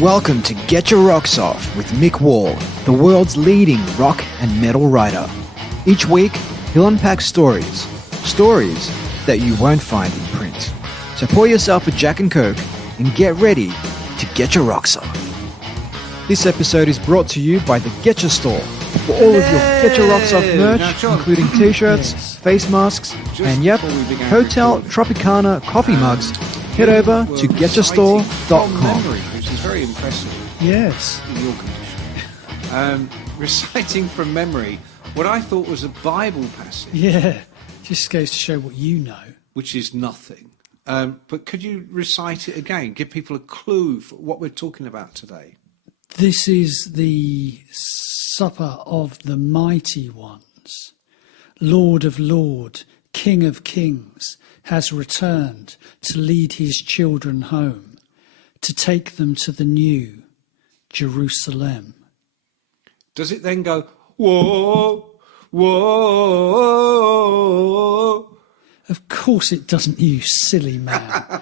Welcome to Getcha Rocks Off with Mick Wall, the world's leading rock and metal writer. Each week, he'll unpack stories that you won't find in print. So pour yourself a Jack and Coke and get ready to get your rocks off. This episode is brought to you by the Getcha Store for all of your Getcha Rocks Off merch, including t-shirts, face masks, and Hotel Tropicana coffee mugs. Head over to getchastore.com. Which is very impressive. Yes. In your condition. Reciting from memory what I thought was a Bible passage. Yeah. Just goes to show what you know. Which is nothing. But could you recite it again? Give people a clue for what we're talking about today. This is the supper of the mighty ones. Lord of Lords, King of Kings, has returned to lead his children home, to take them to the new Jerusalem. Does it then go, whoa, whoa? Of course it doesn't, you silly man.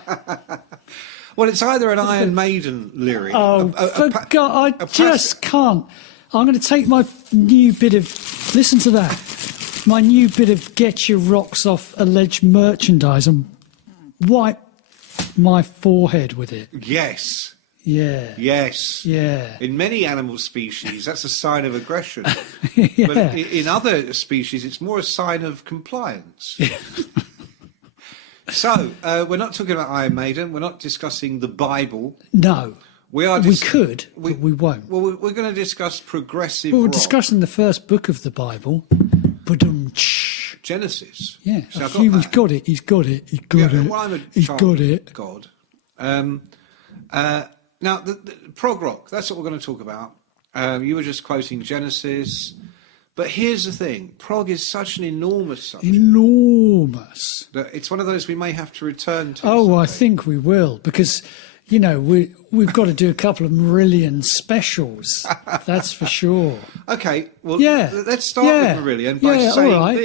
Well, it's either an Iron Maiden lyric. Oh, for God, I just can't. I'm going to take my new bit of, listen to that, my new bit of Getcha Rocks Off alleged merchandise and wipe my forehead with it. Yes. Yeah. Yes. Yeah. In many animal species, that's a sign of aggression. Yeah. But in other species, it's more a sign of compliance. So, we're not talking about Iron Maiden. We're not discussing the Bible. No. We could, but we won't. Well, we're going to discuss progressive Well, we're rock. discussing the first book of the Bible. Genesis. Yeah. So I've He's that. got it. He's got it. He's got it. Well, I'm a He's child got it. of God. Now, the prog rock, that's what we're going to talk about. You were just quoting Genesis. But here's the thing. Prog is such an enormous subject. Enormous. That it's one of those we may have to return to. Oh, I someday. think we will, because, you know, we've got to do a couple of Marillion specials. That's for sure. Okay, well, Yeah. let's start with Marillion by Yeah, saying all right.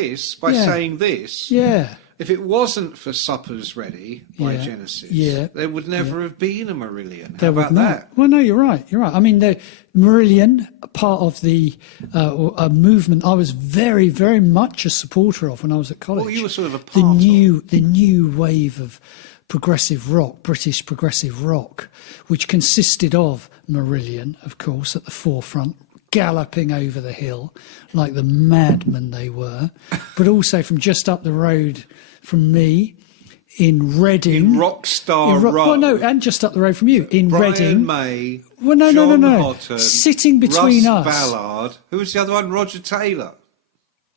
this. Yeah. If it wasn't for Suppers Ready by Yeah. Genesis, Yeah. there would never have been a Marillion. How There about would not. that? Well, no, you're right. You're right. I mean, the Marillion, part of the a movement I was very, very much a supporter of when I was at college. Well, you were sort of a the part new wave of progressive rock, British progressive rock, which consisted of Marillion, of course, at the forefront, galloping over the hill like the madmen they were, but also from just up the road from me in Reading. In Rockstar Row. Well, no, and just up the road from you in Brian Reading. May, Well, no, John no. Houghton, Sitting between Russ us. Ballard. Who was the other one? Roger Taylor.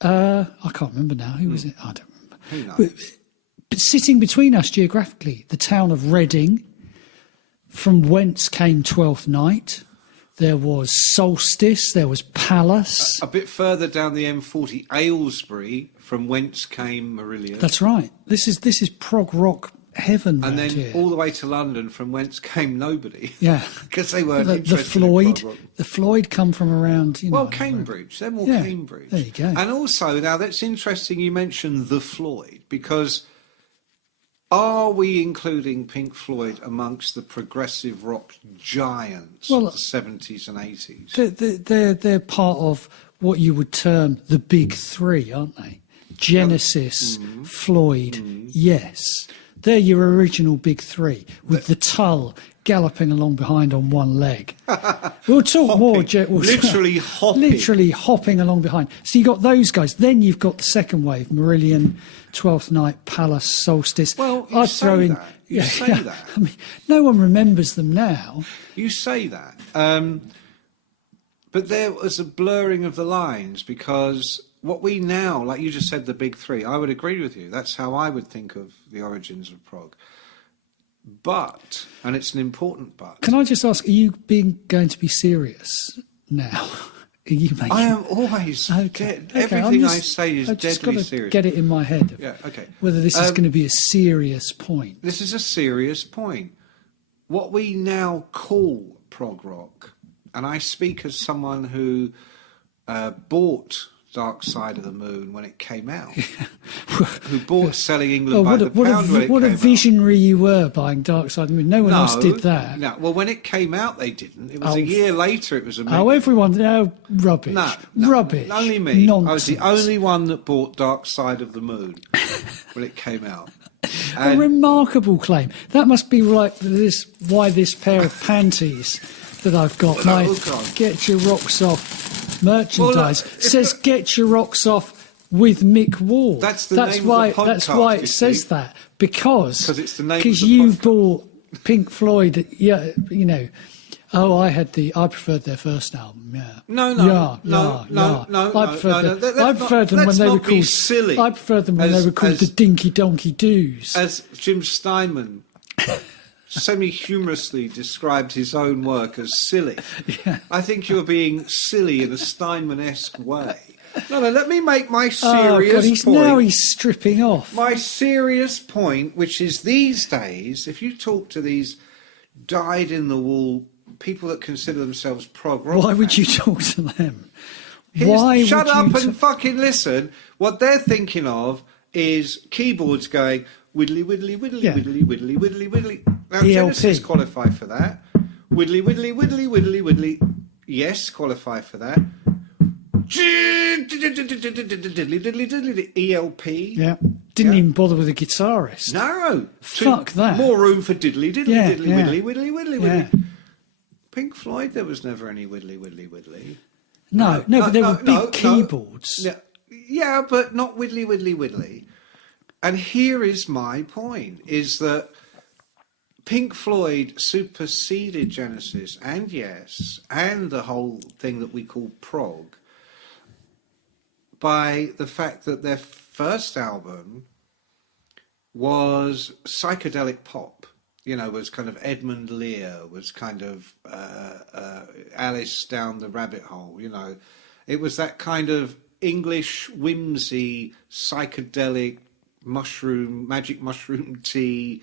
I can't remember now. Who was it? I don't remember. Who knows? But sitting between us geographically, the town of Reading, from whence came Twelfth Night. There was Solstice. There was Palace. A bit further down the M40, Aylesbury, from whence came Marillion. That's right. This is prog rock heaven. And round then here. all the way to London, from whence came nobody. Yeah, Because they weren't the interested Floyd. in prog rock. The Floyd come from around. You know, Well, Cambridge. They're more Yeah, Cambridge. there you go. And also, now that's interesting you mentioned the Floyd, because are we including Pink Floyd amongst the progressive rock giants of the 70s and 80s? They're part of what you would term the big three, aren't they? Genesis, Floyd, yes. They're your original big three, with the Tull galloping along behind on one leg. We'll talk Hopping, more. literally hopping. Literally hopping along behind. So you got those guys. Then you've got the second wave, Marillion, Twelfth Night, Palace, Solstice. Well, you I'd say throw in. that. You say that. I mean, no one remembers them now. You say that. But there was a blurring of the lines, because what we now, like you just said, the big three, I would agree with you. That's how I would think of the origins of prog. But, and it's an important but. Can I just ask, are you going to be serious now? Are you making... I am always everything I say is I've just deadly got to serious. get it in my head. Yeah, okay. Whether this is going to be a serious point. This is a serious point. What we now call prog rock, and I speak as someone who bought Dark Side of the Moon when it came out, who bought Selling England by the Pound when it what came a visionary you were buying Dark Side of the Moon. No one else did that. No, well, when it came out, they didn't. It was a year later. It was a everyone, rubbish. No, rubbish. Only me. Nonsense. I was the only one that bought Dark Side of the Moon when it came out. A remarkable claim. That must be why this pair of panties that I've got, my Getcha Rocks Off merchandise, says Getcha Rocks Off with Mick Wall. That's the name of the podcast. That's why it says that, because it's the name of the you podcast. bought Pink Floyd. Yeah, you know. Oh, I preferred their first album. Yeah. No. I preferred them when they were called silly. I preferred them when they were called the Dinky Donkey Doos. As Jim Steinman semi-humorously described his own work as silly. Yeah. I think you're being silly in a Steinman-esque way. No, let me make my serious point. Now he's stripping off. My serious point, which is these days, if you talk to these dyed-in-the-wool people that consider themselves prog rock, why would you talk to them? Shut up and fucking listen. What they're thinking of is keyboards going widdly, widdly, widdly, widdly, widdly, widdly, widdly. Now, Genesis qualify for that. Widdly, widdly, widdly, widdly, widdly. Yes, qualify for that. ELP. Yeah. Didn't even bother with a guitarist. No. Fuck that. More room for diddly, diddly, diddly, widdly, widdly, widdly, Yeah. widdly. Pink Floyd, there was never any widdly, widdly, widdly. No, but there were big keyboards. Yeah, but not widdly, widdly, widdly. And here is my point, is that Pink Floyd superseded Genesis and Yes, and the whole thing that we call prog, by the fact that their first album was psychedelic pop. You know, was kind of Edmund Lear, was kind of Alice down the rabbit hole, you know. It was that kind of English whimsy, psychedelic magic mushroom tea.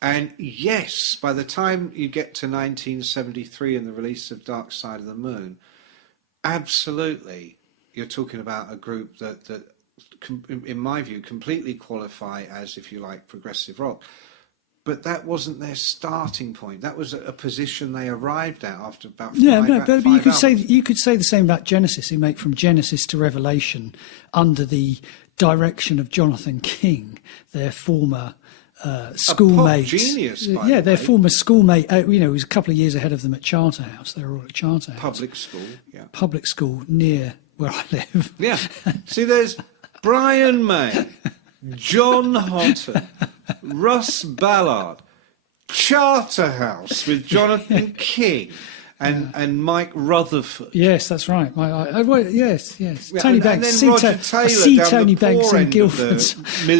And yes, by the time you get to 1973 and the release of Dark Side of the Moon, absolutely, you're talking about a group that in my view, completely qualify as, if you like, progressive rock. But that wasn't their starting point. That was a position they arrived at after about five but you could albums. you could say the same about Genesis, who make from Genesis to Revelation under the direction of Jonathan King, their former schoolmate. Genius, their former schoolmate. Who was a couple of years ahead of them at Charterhouse. They were all at Charterhouse. Public school near where I live. Yeah. See, there's Brian May, John Houghton, Russ Ballard, Charterhouse with Jonathan King and Mike Rutherford. Yes, that's right. Yes. Yeah, Tony Banks. I see Tony Banks in Guildford.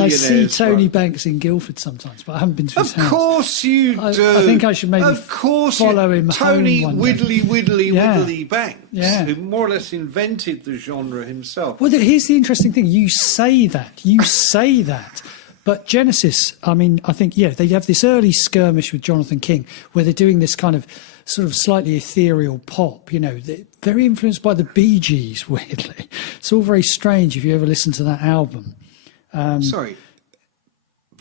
I see Tony Banks in Guildford sometimes, but I haven't been to his house. Of course you do. I think I should maybe follow him Tony home one day. Widdly Banks, who more or less invented the genre himself. Well, here's the interesting thing. You say that. But Genesis, I mean, I think, they have this early skirmish with Jonathan King where they're doing this kind of sort of slightly ethereal pop, very influenced by the Bee Gees, weirdly. It's all very strange if you ever listen to that album.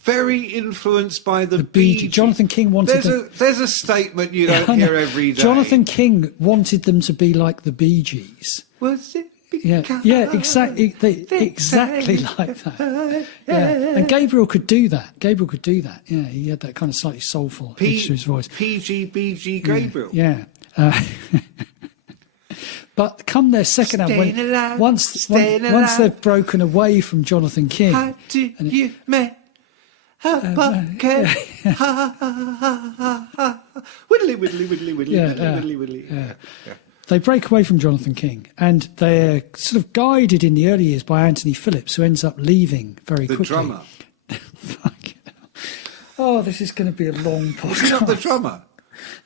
Very influeed by the Bee Gees. Jonathan King wanted There's a statement you don't hear every day. Jonathan King wanted them to be like the Bee Gees. Was it? Exactly like that. And Gabriel could do that. Yeah, he had that kind of slightly soulful edge to his voice. PGBG Gabriel. Yeah. But come their second album, once they've broken away from Jonathan King. How do you make a bucket? Widdly, widdly, widdly, widdly, widdly, widdly. Yeah. They break away from Jonathan King, and they're sort of guided in the early years by Anthony Phillips, who ends up leaving very quickly. The drummer. Fucking hell. Oh, this is going to be a long podcast. He's not the drummer.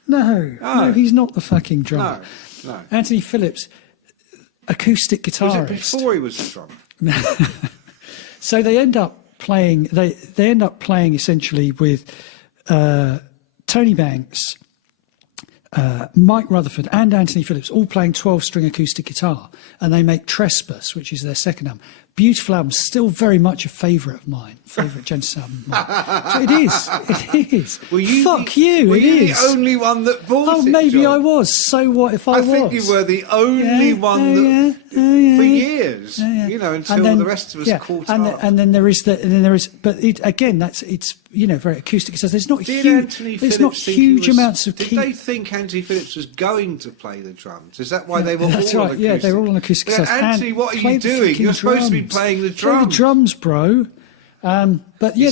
No, he's not the fucking drummer. No. Anthony Phillips, acoustic guitarist. Was it before he was the drummer? So they end up playing. They end up playing essentially with Tony Banks. Mike Rutherford and Anthony Phillips all playing 12-string acoustic guitar, and they make Trespass, which is their second album. Beautiful album, still very much a favourite of mine, favourite Genesis album of mine. So it is. Were you The only one that bought it? Oh, maybe John? I was. So what if I was? I think you were the only one for years. You know, until the rest of us caught up. And then there is but again, it's very acoustic. So there's not huge amounts of. Did they think Anthony Phillips was going to play the drums? Is that why they were all on acoustic? Yeah, they were all on acoustic. Yeah, Anthony, what are you doing? You're supposed to be playing the drums. Play the drums, bro. But yeah,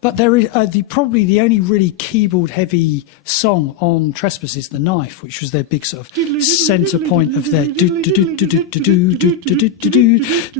but there is probably the only really keyboard-heavy song on Trespass is "The Knife," which was their big sort of centre point of their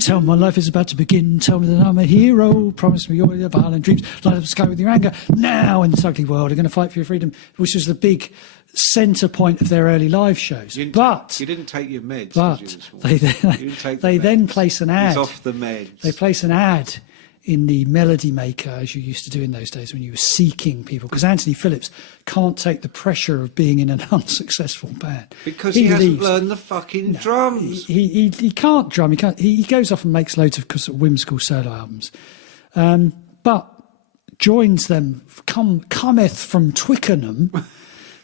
Tell me my life is about to begin. Tell me that I'm a hero. Promise me your violent dreams. Light up the sky with your anger. Now in this ugly world, I'm going to fight for your freedom. Which was the big centre point of their early live shows. You didn't take your meds. But they then place an ad. He's off the meds. They place an ad in the Melody Maker, as you used to do in those days when you were seeking people, because Anthony Phillips can't take the pressure of being in an unsuccessful band because he hasn't learned the fucking drums. He can't drum. He goes off and makes loads of whimsical solo albums, but joins them. Cometh from Twickenham.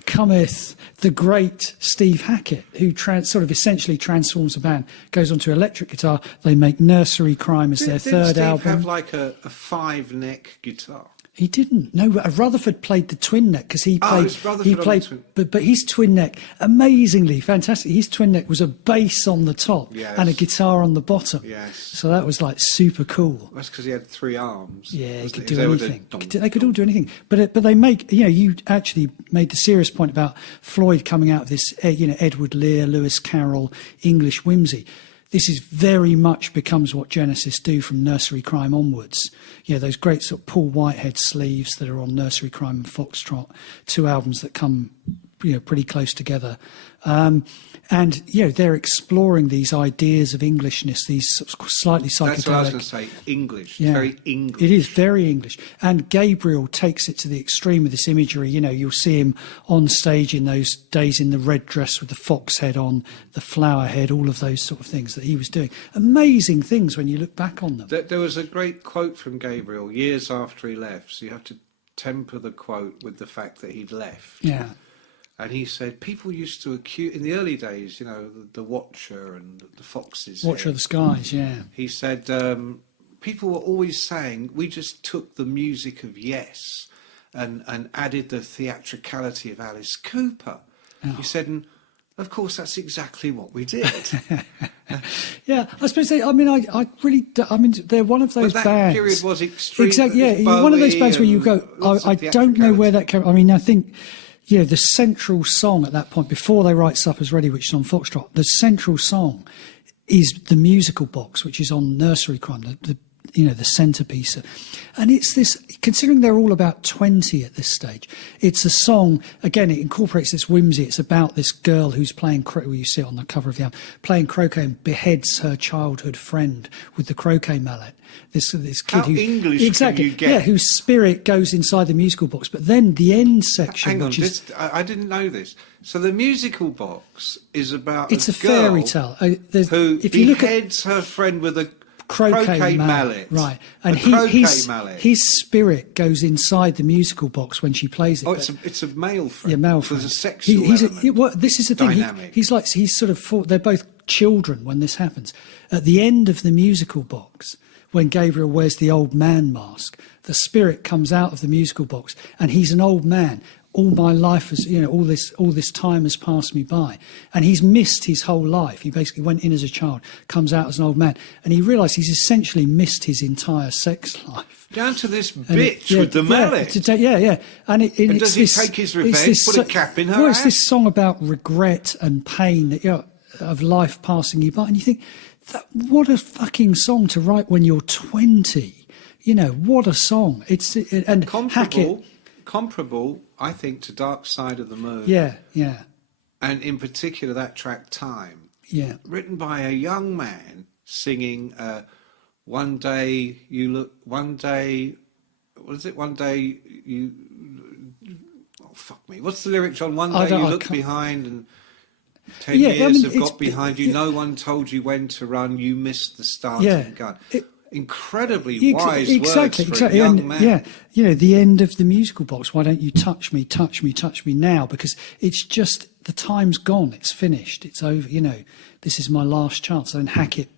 Cometh the great Steve Hackett, who sort of essentially transforms the band, goes onto electric guitar. They make Nursery Crime as their third album. Did Steve have like a 5-neck guitar? He didn't. No, Rutherford played the twin neck because he played. But his twin neck, amazingly fantastic. His twin neck was a bass on the top and a guitar on the bottom. Yes. So that was like super cool. That's because he had 3 arms. Yeah, he could do anything. They could all do anything. But they make you actually made the serious point about Floyd coming out of this Edward Lear, Lewis Carroll, English whimsy. This is very much becomes what Genesis do from Nursery Crime onwards. Those great sort of Paul Whitehead sleeves that are on Nursery Crime and Foxtrot, 2 albums that come, pretty close together. And they're exploring these ideas of Englishness, these sort of slightly psychedelic. That's what I was going to say. English. It's very English. It is very English. And Gabriel takes it to the extreme with this imagery. You'll see him on stage in those days in the red dress with the fox head on, the flower head, all of those sort of things that he was doing. Amazing things when you look back on them. There was a great quote from Gabriel years after he left. So you have to temper the quote with the fact that he'd left. Yeah. And he said, people used to accuse, in the early days, the Watcher and the Foxes. Watcher of the Skies, yeah. He said, people were always saying, we just took the music of Yes and added the theatricality of Alice Cooper. Oh. He said, and of course, that's exactly what we did. Yeah, I suppose they're one of those but that bands. Period was extreme. Exactly, yeah. You're one of those bands where you go, I don't know where that came. I think. The central song at that point, before they write Supper's Ready, which is on Foxtrot, the central song is the musical box, which is on Nursery Crime, the centrepiece. And it's this, considering they're all about 20 at this stage, it's a song, again, it incorporates this whimsy. It's about this girl who's playing, you see it on the cover of the album, playing croquet and beheads her childhood friend with the croquet mallet. This kid How English can you get? Yeah, whose spirit goes inside the musical box. But then the end section, Hang on, I didn't know this. So the musical box is about it's a girl fairy tale. Who beheads her friend with a croquet mallet. Right, and his spirit goes inside the musical box when she plays it. Oh, it's a male friend. Yeah, male friend. There's a sexual element. This is the dynamic. thing. He's sort of they're both children when this happens. At the end of the musical box, when Gabriel wears the old man mask, the spirit comes out of the musical box, and he's an old man. All my life has, all this time has passed me by, and he's missed his whole life. He basically went in as a child, comes out as an old man, and he realised he's essentially missed his entire sex life. Down to this bitch with the mallet. And does he take his revenge? Put a cap in her ass? It's this song about regret and pain of life passing you by, and you think, what a fucking song to write when you're 20. What a song. And comparable, I think, to Dark Side of the Moon. Yeah. And in particular, that track Time. Yeah. Written by a young man singing One Day You Look, One Day, what is it? One Day You... Oh, fuck me. What's the lyric, John? One I day don't- you I look can't- behind and 10 Yeah, I years mean, have it's- got behind you. No one told you when to run. You missed the starting gun. Incredibly wise words for a young man. Yeah, you know, the end of the musical box. Why don't you touch me, touch me, touch me now? Because it's just, the time's gone. It's finished. It's over. You know, this is my last chance. And Hackett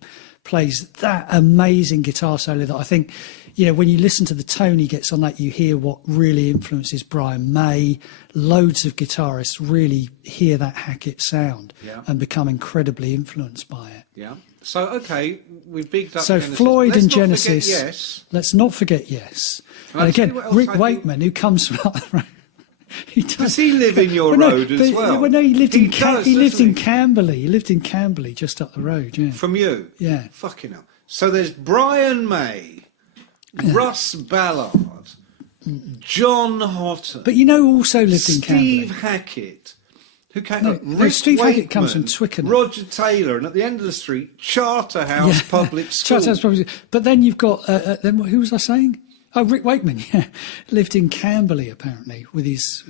plays that amazing guitar solo that I think, you know, when you listen to the tone he gets on that, you hear what really influences Brian May. Loads of guitarists really hear that Hackett sound and become incredibly influenced by it. Yeah. So, okay, we've bigged up So Genesis. Floyd Let's and not Genesis. forget Yes. Let's not forget Yes. And And I'll tell again, you what else Rick I think- Wakeman, who comes from up the road. Does he live in your road as well? Well, no, he lived in does, he lived doesn't in Camberley. He lived in Camberley, just up the road. Yeah. From you? Yeah. Fucking hell. So there's Brian May, Russ Ballard, John Houghton, But you know, who also lived in Camberley. Steve Hackett, who came No, up, no, Rick Steve Hackett comes Wakeman, from Twickenham. Roger Taylor, and at the end of the street, Charterhouse Public School. Charterhouse Public School. But then you've got then who was I saying? Oh, Rick Wakeman, yeah, lived in Camberley apparently with his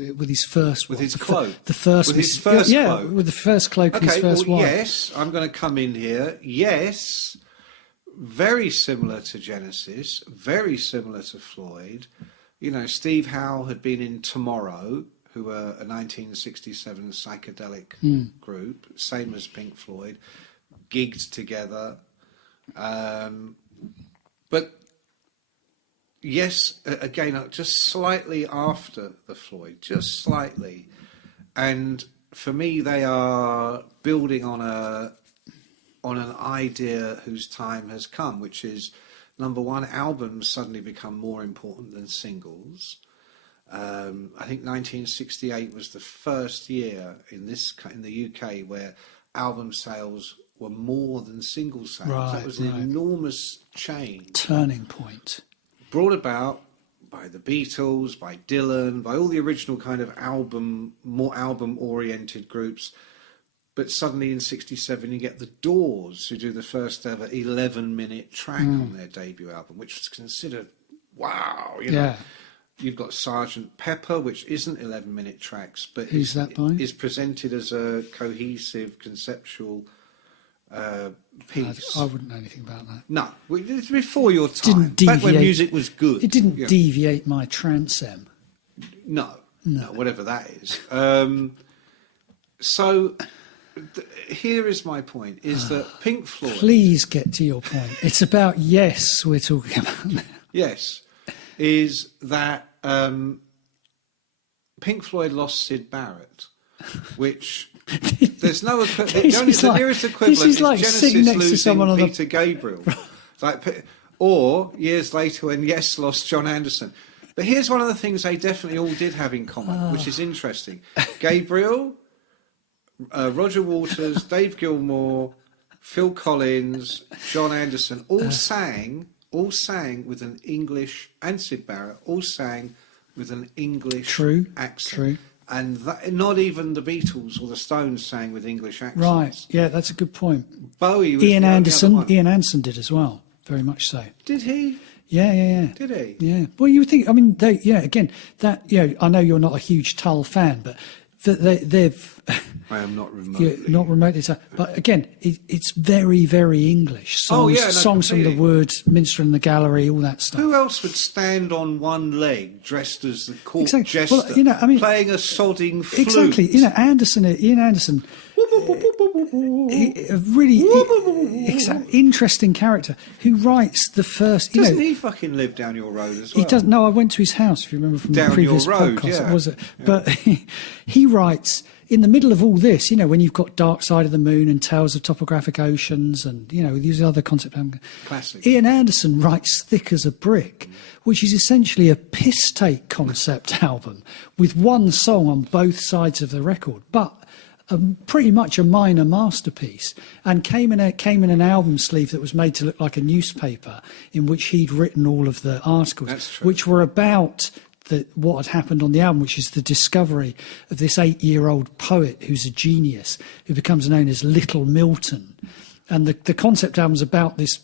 first With wife. his cloak? The first With his first yeah, cloak? with the first cloak and his Okay, first well, wife. yes, I'm going to come in here. Yes, very similar to Genesis, very similar to Floyd. You know, Steve Howe had been in Tomorrow, who were a 1967 psychedelic group, same as Pink Floyd, gigged together. But yes, again, just slightly after the Floyd, just slightly. And for me, they are building on an idea whose time has come, which is, number one, albums suddenly become more important than singles. I think 1968 was the first year in the UK where album sales were more than single sales. That was an enormous change. Turning point. Brought about by the Beatles, by Dylan, by all the original kind of more album-oriented groups. But suddenly in 67 you get the Doors, who do the first ever 11-minute track on their debut album, which was considered, wow, you know. Yeah. You've got Sergeant Pepper, which isn't 11-minute tracks, but Who's that by? is presented as a cohesive, conceptual piece. I wouldn't know anything about that. No, it's before your time. Didn't Back when deviate- music was good. It didn't Yeah. deviate my transem. No, whatever that is. So here is my point, is that Pink Floyd... Please get to your point. It's about Yes we're talking about now. Yes, is that Pink Floyd lost Sid Barrett, which there's no the nearest equivalent this is is like Genesis sitting next to losing someone on Peter Gabriel, or years later when Yes lost John Anderson. But here's one of the things they definitely all did have in common, which is interesting: Gabriel, Roger Waters, Dave Gilmour, Phil Collins, John Anderson all sang with an English, and Sid Barrett all sang with an English accent. True. And not even the Beatles or the Stones sang with English accents. Right, yeah, that's a good point. Bowie was Ian the only Anderson, other one. Ian Anderson did as well, very much so. Did he? Yeah. Did he? Yeah. Well, you would think. I mean, again, that I know you're not a huge Tull fan, but they've. I am not remotely. Not remotely. But again, it's very, very English. Songs from the Wood, Minster in the Gallery, all that stuff. Who else would stand on one leg dressed as the court jester, Well, playing a sodding flute? Exactly. Ian Anderson, a really interesting character who writes the first. Doesn't he fucking live down your road as well? He does. No, I went to his house. If you remember from Down the previous your road, podcast, yeah. was it? Yeah. But he writes in the middle of all this. When you've got Dark Side of the Moon and Tales of Topographic Oceans, and these other concept albums. Classic. Ian Anderson writes Thick as a Brick, which is essentially a piss take concept album with one song on both sides of the record, but pretty much a minor masterpiece, and came in an album sleeve that was made to look like a newspaper, in which he'd written all of the articles, which were about what had happened on the album, which is the discovery of this 8-year-old poet who's a genius, who becomes known as Little Milton. And the concept album's about this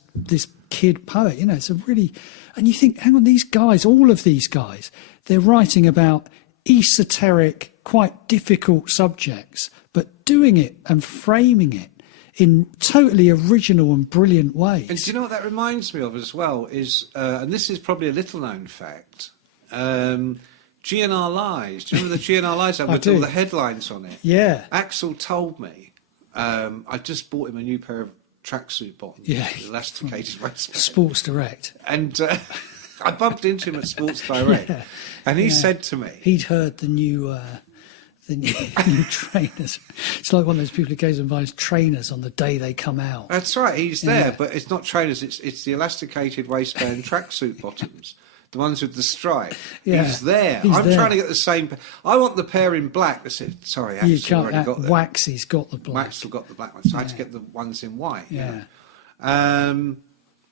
kid poet. It's a really... And you think, hang on, these guys, all of these guys, they're writing about esoteric, quite difficult subjects, but doing it and framing it in totally original and brilliant ways. And do you know what that reminds me of as well is, and this is probably a little known fact, GNR Lies. Do you remember the GNR Lies album with all the headlines on it? Yeah. Axel told me, I just bought him a new pair of tracksuit bottoms, elasticated waistband. Sports Direct. And I bumped into him at Sports Direct, and he said to me, he'd heard the new trainers. It's like one of those people who goes and buys trainers on the day they come out. That's right, he's there, but it's not trainers, it's the elasticated waistband tracksuit bottoms. The ones with the stripe. Yeah, he's there. I'm trying to get the same. I want the pair in black. That's it. Sorry, Axel already got them. Waxy's got the black. Axel got the black ones. So I had to get the ones in white.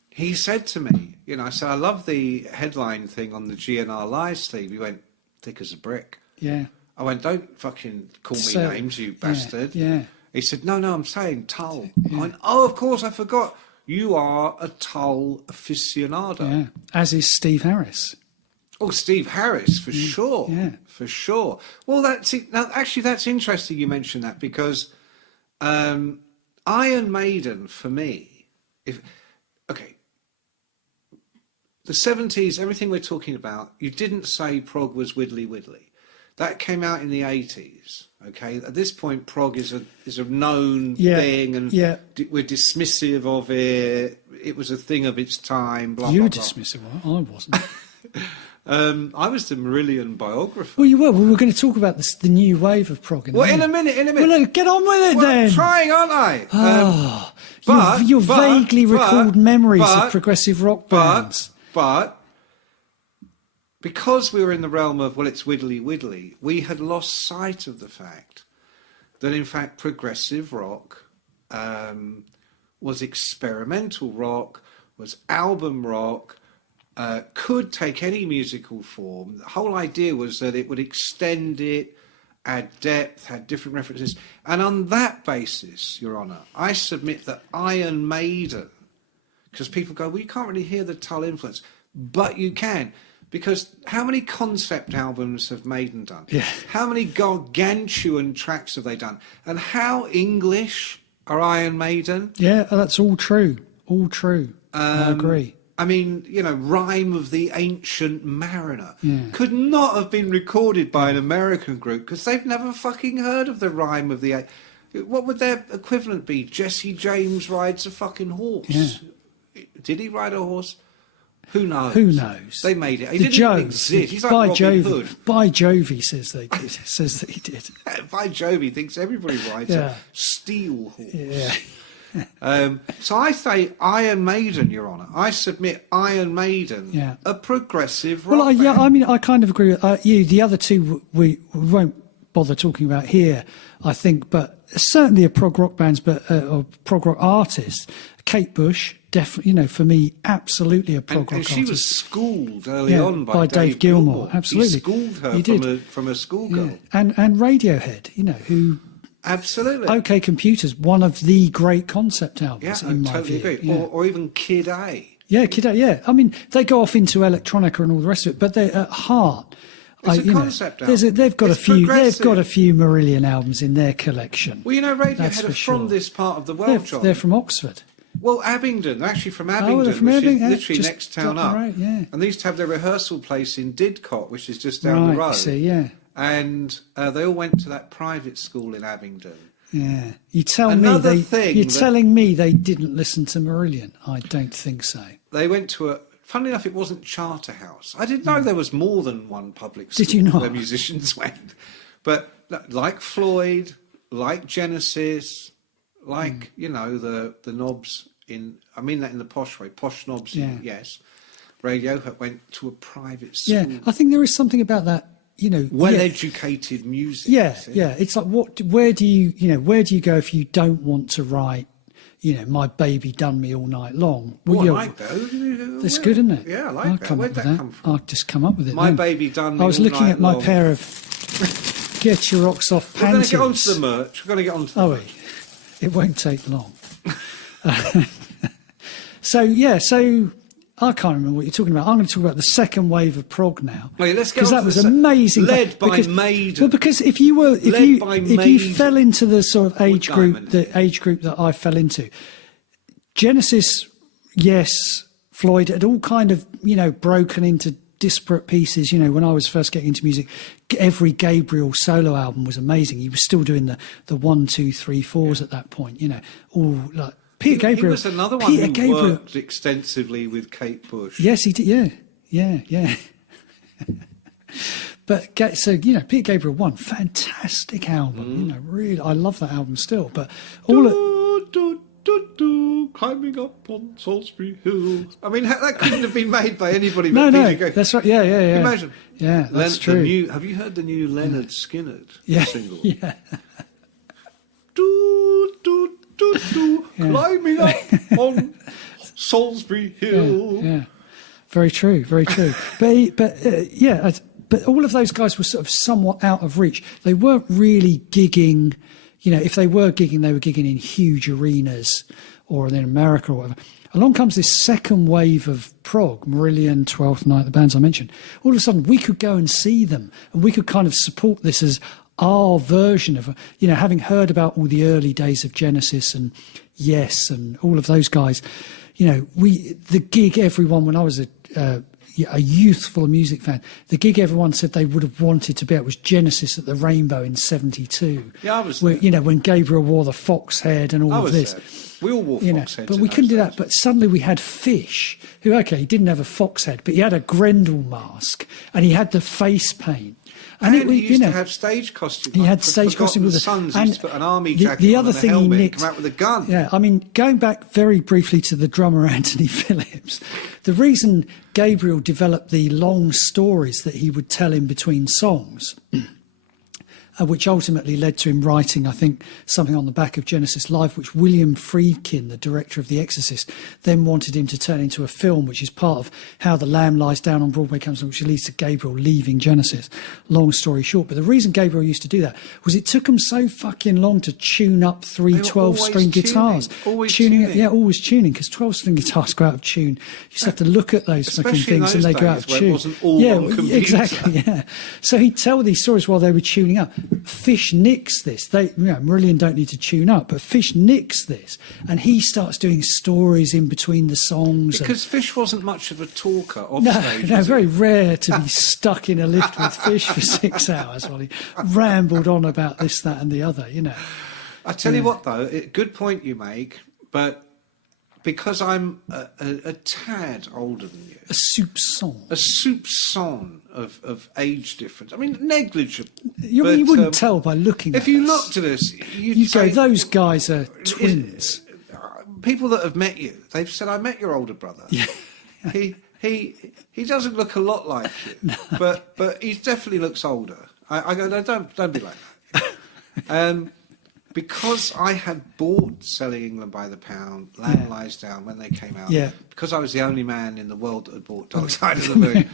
He said to me, I said, I love the headline thing on the GNR Live sleeve. He went, thick as a brick. Yeah. I went, don't fucking call me names, you bastard. Yeah. He said, no, I'm saying Tull. I went, oh, of course, I forgot. You are a Tull aficionado. Yeah, as is Steve Harris. Oh, Steve Harris, for sure. Yeah. For sure. Well, that's it. Now, actually, that's interesting you mentioned that because Iron Maiden, for me, the 70s, everything we're talking about, you didn't say prog was widdly widdly. That came out in the 80s. Okay, at this point, prog is a known thing, and we're dismissive of it. It was a thing of its time. Blah, you blah, were blah. dismissive. I wasn't. I was the Marillion biographer. Well, you were. We were going to talk about the new wave of prog. In a minute. Well, no, get on with it then. I'm trying, aren't I? Your vaguely recalled memories of progressive rock bands. But because we were in the realm of, it's widdly widdly, we had lost sight of the fact that, in fact, progressive rock was experimental rock, was album rock, could take any musical form. The whole idea was that it would extend it, add depth, had different references. And on that basis, Your Honour, I submit that Iron Maiden, because people go, you can't really hear the Tull influence, but you can. Because how many concept albums have Maiden done? Yeah. How many gargantuan tracks have they done? And how English are Iron Maiden? Yeah, that's all true. All true. I agree. I mean, Rhyme of the Ancient Mariner could not have been recorded by an American group because they've never fucking heard of the Rhyme of the... What would their equivalent be? Jesse James rides a fucking horse. Yeah. Did he ride a horse? Who knows? Who knows? They made it. He didn't even exist. He's like Robin Hood. By Jove, he says they did. Says that he did. By Jove, he thinks everybody rides a steel horse. Yeah. So I say Iron Maiden, Your Honour. I submit Iron Maiden, a progressive rock band. I mean, I kind of agree with you. The other two we won't bother talking about here, I think, but certainly a prog rock bands, or prog rock artists. Kate Bush, definitely, for me, absolutely a prog rock artist. And she was schooled early on by Dave Gilmour. Absolutely, he schooled her from a schoolgirl. Yeah. And Radiohead, who. Absolutely. OK Computer's one of the great concept albums, in my totally view. agree. Or even Kid A. Yeah, Kid A, yeah. I mean, they go off into electronica and all the rest of it, but they at heart... It's a concept album. They've got a few Marillion albums in their collection. Well, Radiohead are from this part of the world, John. They're from Oxford. Well, Abingdon, actually from Abingdon, from which Abingdon, is literally next town up. Right, yeah. And they used to have their rehearsal place in Didcot, which is just down the road. See, yeah. And they all went to that private school in Abingdon. Yeah. Telling me they didn't listen to Marillion? I don't think so. They went to funnily enough, it wasn't Charterhouse. I didn't know there was more than one public school Did you not? where musicians went. But like Floyd, like Genesis, like, the knobs I mean that in the posh way, posh knobs, yes. Radiohead went to a private school. Yeah, I think there is something about that, well-educated music. Yeah. It's like, where do you go if you don't want to write, My Baby Done Me All Night Long? Well, I like that. That's good, isn't it? Yeah, I like that. Where'd that come from? I'll just come up with it. My Baby Done Me All Night Long. I was looking at my pair of Getcha Rocks Off panties. We're going to get onto the merch. We're going to get onto the merch. It won't take long. So I can't remember what you're talking about. I'm going to talk about the second wave of prog now. Well, let's get because on that to was the amazing. led by because, Maiden. Well, because if you fell into the sort of age group that I fell into, Genesis, yes, Floyd had all kind of, broken into disparate pieces. When I was first getting into music, every Gabriel solo album was amazing. He was still doing the 1, 2, 3, 4s at that point. All like Peter Gabriel. He was another one who worked extensively with Kate Bush. Yes, he did. Yeah. But Peter Gabriel, one fantastic album. Really, I love that album still. But climbing up on Salisbury Hill. I mean, that couldn't have been made by anybody but Peter Gabriel. That's right. Yeah. Imagine. Yeah, that's true. Have you heard the new Leonard Skinner single? Yeah. Climbing up on Salisbury Hill. Yeah. Very true. But all of those guys were sort of somewhat out of reach. They weren't really gigging. If they were gigging, they were gigging in huge arenas or in America or whatever. Along comes this second wave of prog, Marillion, 12th Night, the bands I mentioned. All of a sudden, we could go and see them, and we could kind of support this as our version of, having heard about all the early days of Genesis and Yes and all of those guys. The gig everyone, when I was a youthful music fan, the gig everyone said they would have wanted to be at was Genesis at the Rainbow in '72. Yeah, I was where, there. When Gabriel wore the fox head and all of this. There. We all wore fox heads. But we couldn't do that. But suddenly we had Fish, who, he didn't have a fox head, but he had a Grendel mask and he had the face paint. And he used to have stage costume. He had stage costume with the Sons and used to put an army jacket the on other and a thing helmet he and nicked, come out with a gun. Yeah, I mean, going back very briefly to the drummer Anthony Phillips, the reason Gabriel developed the long stories that he would tell in between songs, which ultimately led to him writing, I think, something on the back of Genesis Live, which William Friedkin, the director of The Exorcist, then wanted him to turn into a film, which is part of How the Lamb Lies Down on Broadway comes on, which leads to Gabriel leaving Genesis. Long story short. But the reason Gabriel used to do that was it took him so fucking long to tune up three 12-string guitars. Always tuning. Yeah, always tuning, because 12-string guitars go out of tune. You just have to look at those fucking things and they go out of tune. It wasn't all on computer. Exactly, yeah. So he'd tell these stories while they were tuning up. Fish nicks this. Marillion don't need to tune up, but Fish nicks this, and he starts doing stories in between the songs. Because Fish wasn't much of a talker off stage. No, very rare to be stuck in a lift with Fish for 6 hours while he rambled on about this, that, and the other. I tell you what, though, good point you make, but because I'm a tad older than you, a soupçon of age difference. I mean, negligible. You wouldn't tell by looking at us. If you looked at us, you'd go, say, those guys are twins. People that have met you, they've said, I met your older brother. Yeah. He doesn't look a lot like you, no. but he definitely looks older. I go, no, don't be like that. Because I had bought Selling England by the Pound, Lamb Lies Down when they came out, because I was the only man in the world that had bought Dark Side of the Moon.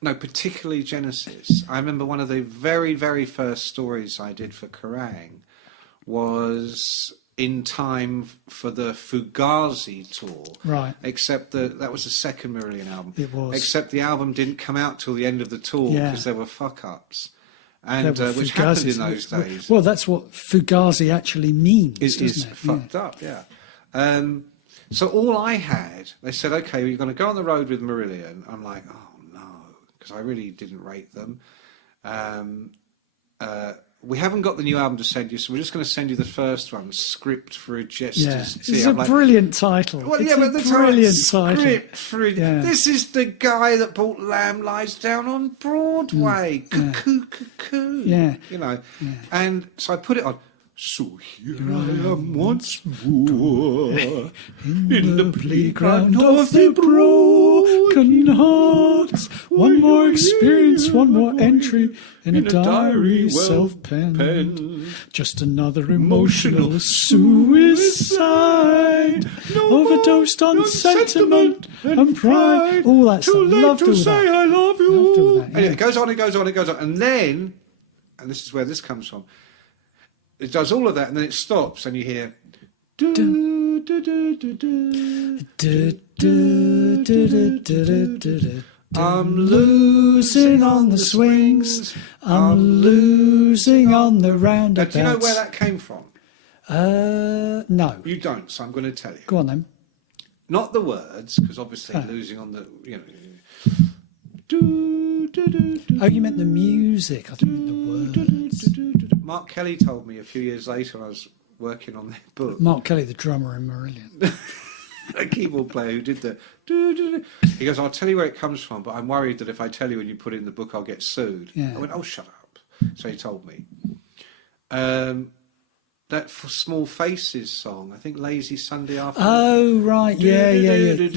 No, particularly Genesis. I remember one of the very, very first stories I did for Kerrang was in time for the Fugazi tour. Right. Except that was the second Marillion album. It was. Except the album didn't come out till the end of the tour because there were fuck-ups. And which Fugazis. happened in those days. Well, that's what Fugazi actually means, It is fucked up, yeah. So all I had, they said, okay, well, you're going to go on the road with Marillion. I'm like, oh no, because I really didn't rate them. We haven't got the new album to send you, so we're just going to send you the first one, Script for a Jester's Tea. It's a brilliant title. Well, it's but a brilliant title. Script for This is the guy that brought Lamb Lies Down on Broadway. Cuckoo. Yeah. And so I put it on. So here I am once more in the playground of the broken hearts. One more experience, one more entry in a diary self-penned. Just another emotional suicide. Overdosed on sentiment and pride. All that stuff. Loved all that. I love you. Yeah. Anyway, it goes on, it goes on, it goes on. And then, and this is where this comes from, it does all of that and then it stops and you hear... Do, I'm losing on the swings. I'm losing on the Now, roundabouts. do you know where that came from? No. You don't, so I'm going to tell you. Go on then. Not the words, because obviously losing on the, Oh, you meant the music. I think you meant the words. Mark Kelly told me a few years later when I was working on their book, Mark Kelly, the drummer in Marillion. a keyboard player who did the he goes, I'll tell you where it comes from, but I'm worried that if I tell you when you put it in the book, I'll get sued. Yeah. I went, oh, shut up. So he told me. That for Small Faces song, I think Lazy Sunday Afternoon. Oh, right. Yeah. Yeah. No,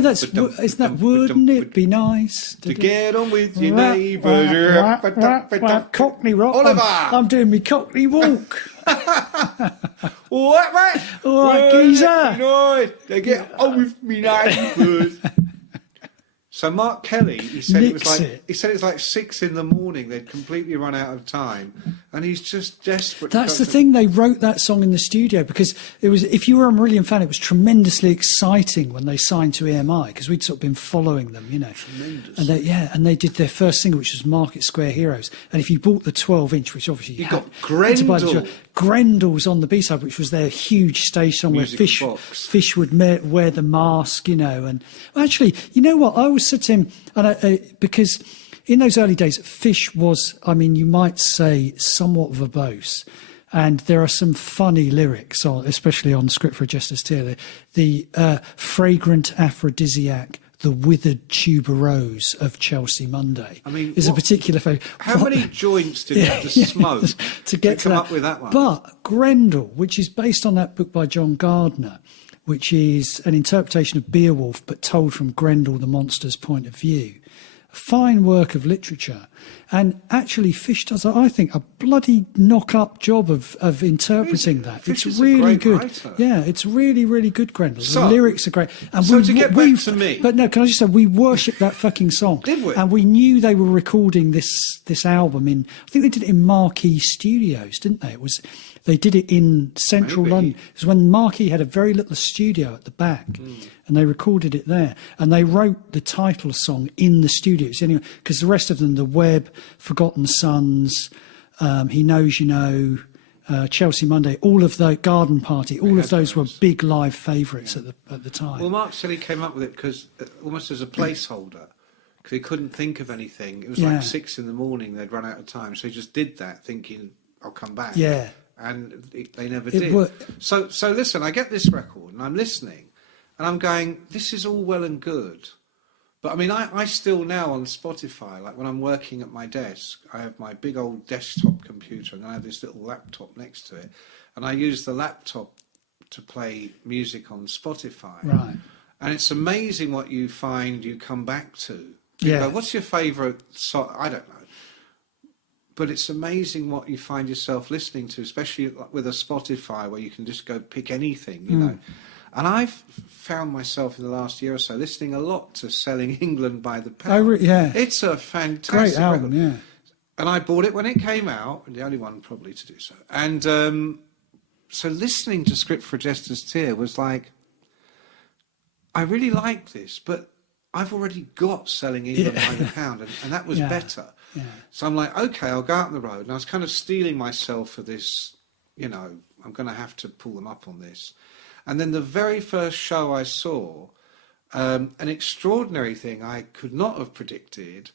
that's, isn't that Wouldn't It Be Nice? To get on with your neighbours. Cockney rock. Oliver! I'm doing me Cockney walk. What, mate? All right, geezer. Nice. To get on with me neighbours. So Mark Kelly, he said it was like 6 a.m. They'd completely run out of time, and he's just desperate. That's the thing. They wrote that song in the studio because it was. If you were a Marillion fan, it was tremendously exciting when they signed to EMI because we'd sort of been following them, Tremendous. And they did their first single, which was Market Square Heroes. And if you bought the 12-inch, which obviously you got had to buy Grendel. Grendel's on the B-side, which was their huge stage song where Fish would wear the mask, And actually, you know what? I always said to him, because in those early days, Fish was, you might say, somewhat verbose. And there are some funny lyrics, especially on Script for a Jester's Tear. The fragrant aphrodisiac, the withered tuberose of Chelsea Monday is a particular favourite. How many joints did you have to smoke to come up with that one? But Grendel, which is based on that book by John Gardner, which is an interpretation of Beowulf but told from Grendel the monster's point of view. A fine work of literature. And actually Fish does, I think, a bloody knock-up job of interpreting that. Fish it's is really a great good. writer. Yeah, it's really, really good, Grendel. So, the lyrics are great. And to get back to me. But no, can I just say, we worshipped that fucking song. Did we? And we knew they were recording this album in, I think they did it in Marquee Studios, didn't they? They did it in central London. It was when Marquee had a very little studio at the back, and they recorded it there. And they wrote the title song in the studios anyway, because the rest of them, The Web, Forgotten Sons, He Knows You Know, Chelsea Monday, all of the Garden Party, all of those were big live favourites at the time. Well, Mark said he came up with it because almost as a placeholder, because he couldn't think of anything. It was like 6 a.m. They'd run out of time, so he just did that, thinking, "I'll come back." Yeah. And they never did. So listen, I get this record and I'm listening and I'm going, this is all well and good. But I still now on Spotify, like when I'm working at my desk, I have my big old desktop computer and I have this little laptop next to it. And I use the laptop to play music on Spotify. Right. And it's amazing what you find you come back to. Yeah. Go, what's your favourite song? I don't know. But it's amazing what you find yourself listening to, especially with a Spotify where you can just go pick anything, know. And I've found myself in the last year or so listening a lot to Selling England by the Pound. Yeah. It's a fantastic great album, record. yeah. And I bought it when it came out, and the only one probably to do so. And so listening to Script for a Jester's Tear was like, I really like this, but I've already got Selling England by the Pound, and that was better. Yeah. So I'm like, okay, I'll go out on the road. And I was kind of steeling myself for this, I'm going to have to pull them up on this. And then the very first show I saw, an extraordinary thing I could not have predicted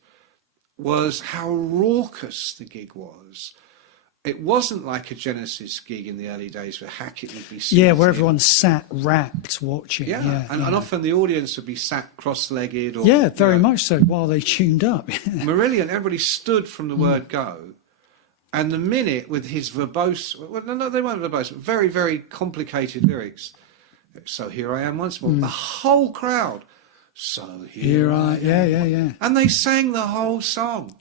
was how raucous the gig was. It wasn't like a Genesis gig in the early days where Hackett would be singing. Yeah, where everyone sat rapt watching. And often the audience would be sat cross-legged. Or, yeah, very much so, while they tuned up. Marillion, everybody stood from the word go. And the minute with his verbose... Well, no, they weren't verbose, but very, very complicated lyrics. So here I am once more. The whole crowd. So here I am. Yeah. And they sang the whole song.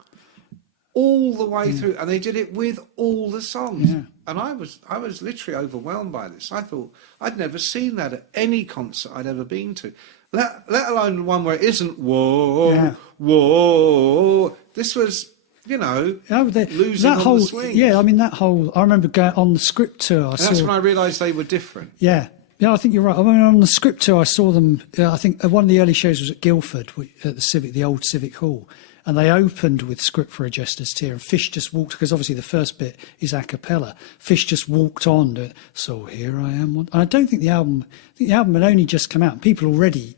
All the way through, and they did it with all the songs. Yeah. And I was literally overwhelmed by this. I thought I'd never seen that at any concert I'd ever been to, let alone one where it isn't whoa, whoa. This was losing that on whole the swings. yeah. I mean that whole. I remember going on the script tour. That's when I realised they were different. Yeah. Yeah, I think you're right. I mean, on the script tour, I saw them. I think one of the early shows was at Guildford, at the old Civic Hall, and they opened with "Script for a Jester's Tear," and Fish just walked, because obviously the first bit is a cappella. Fish just walked on to, "So Here I Am." And I don't think the album had only just come out. People already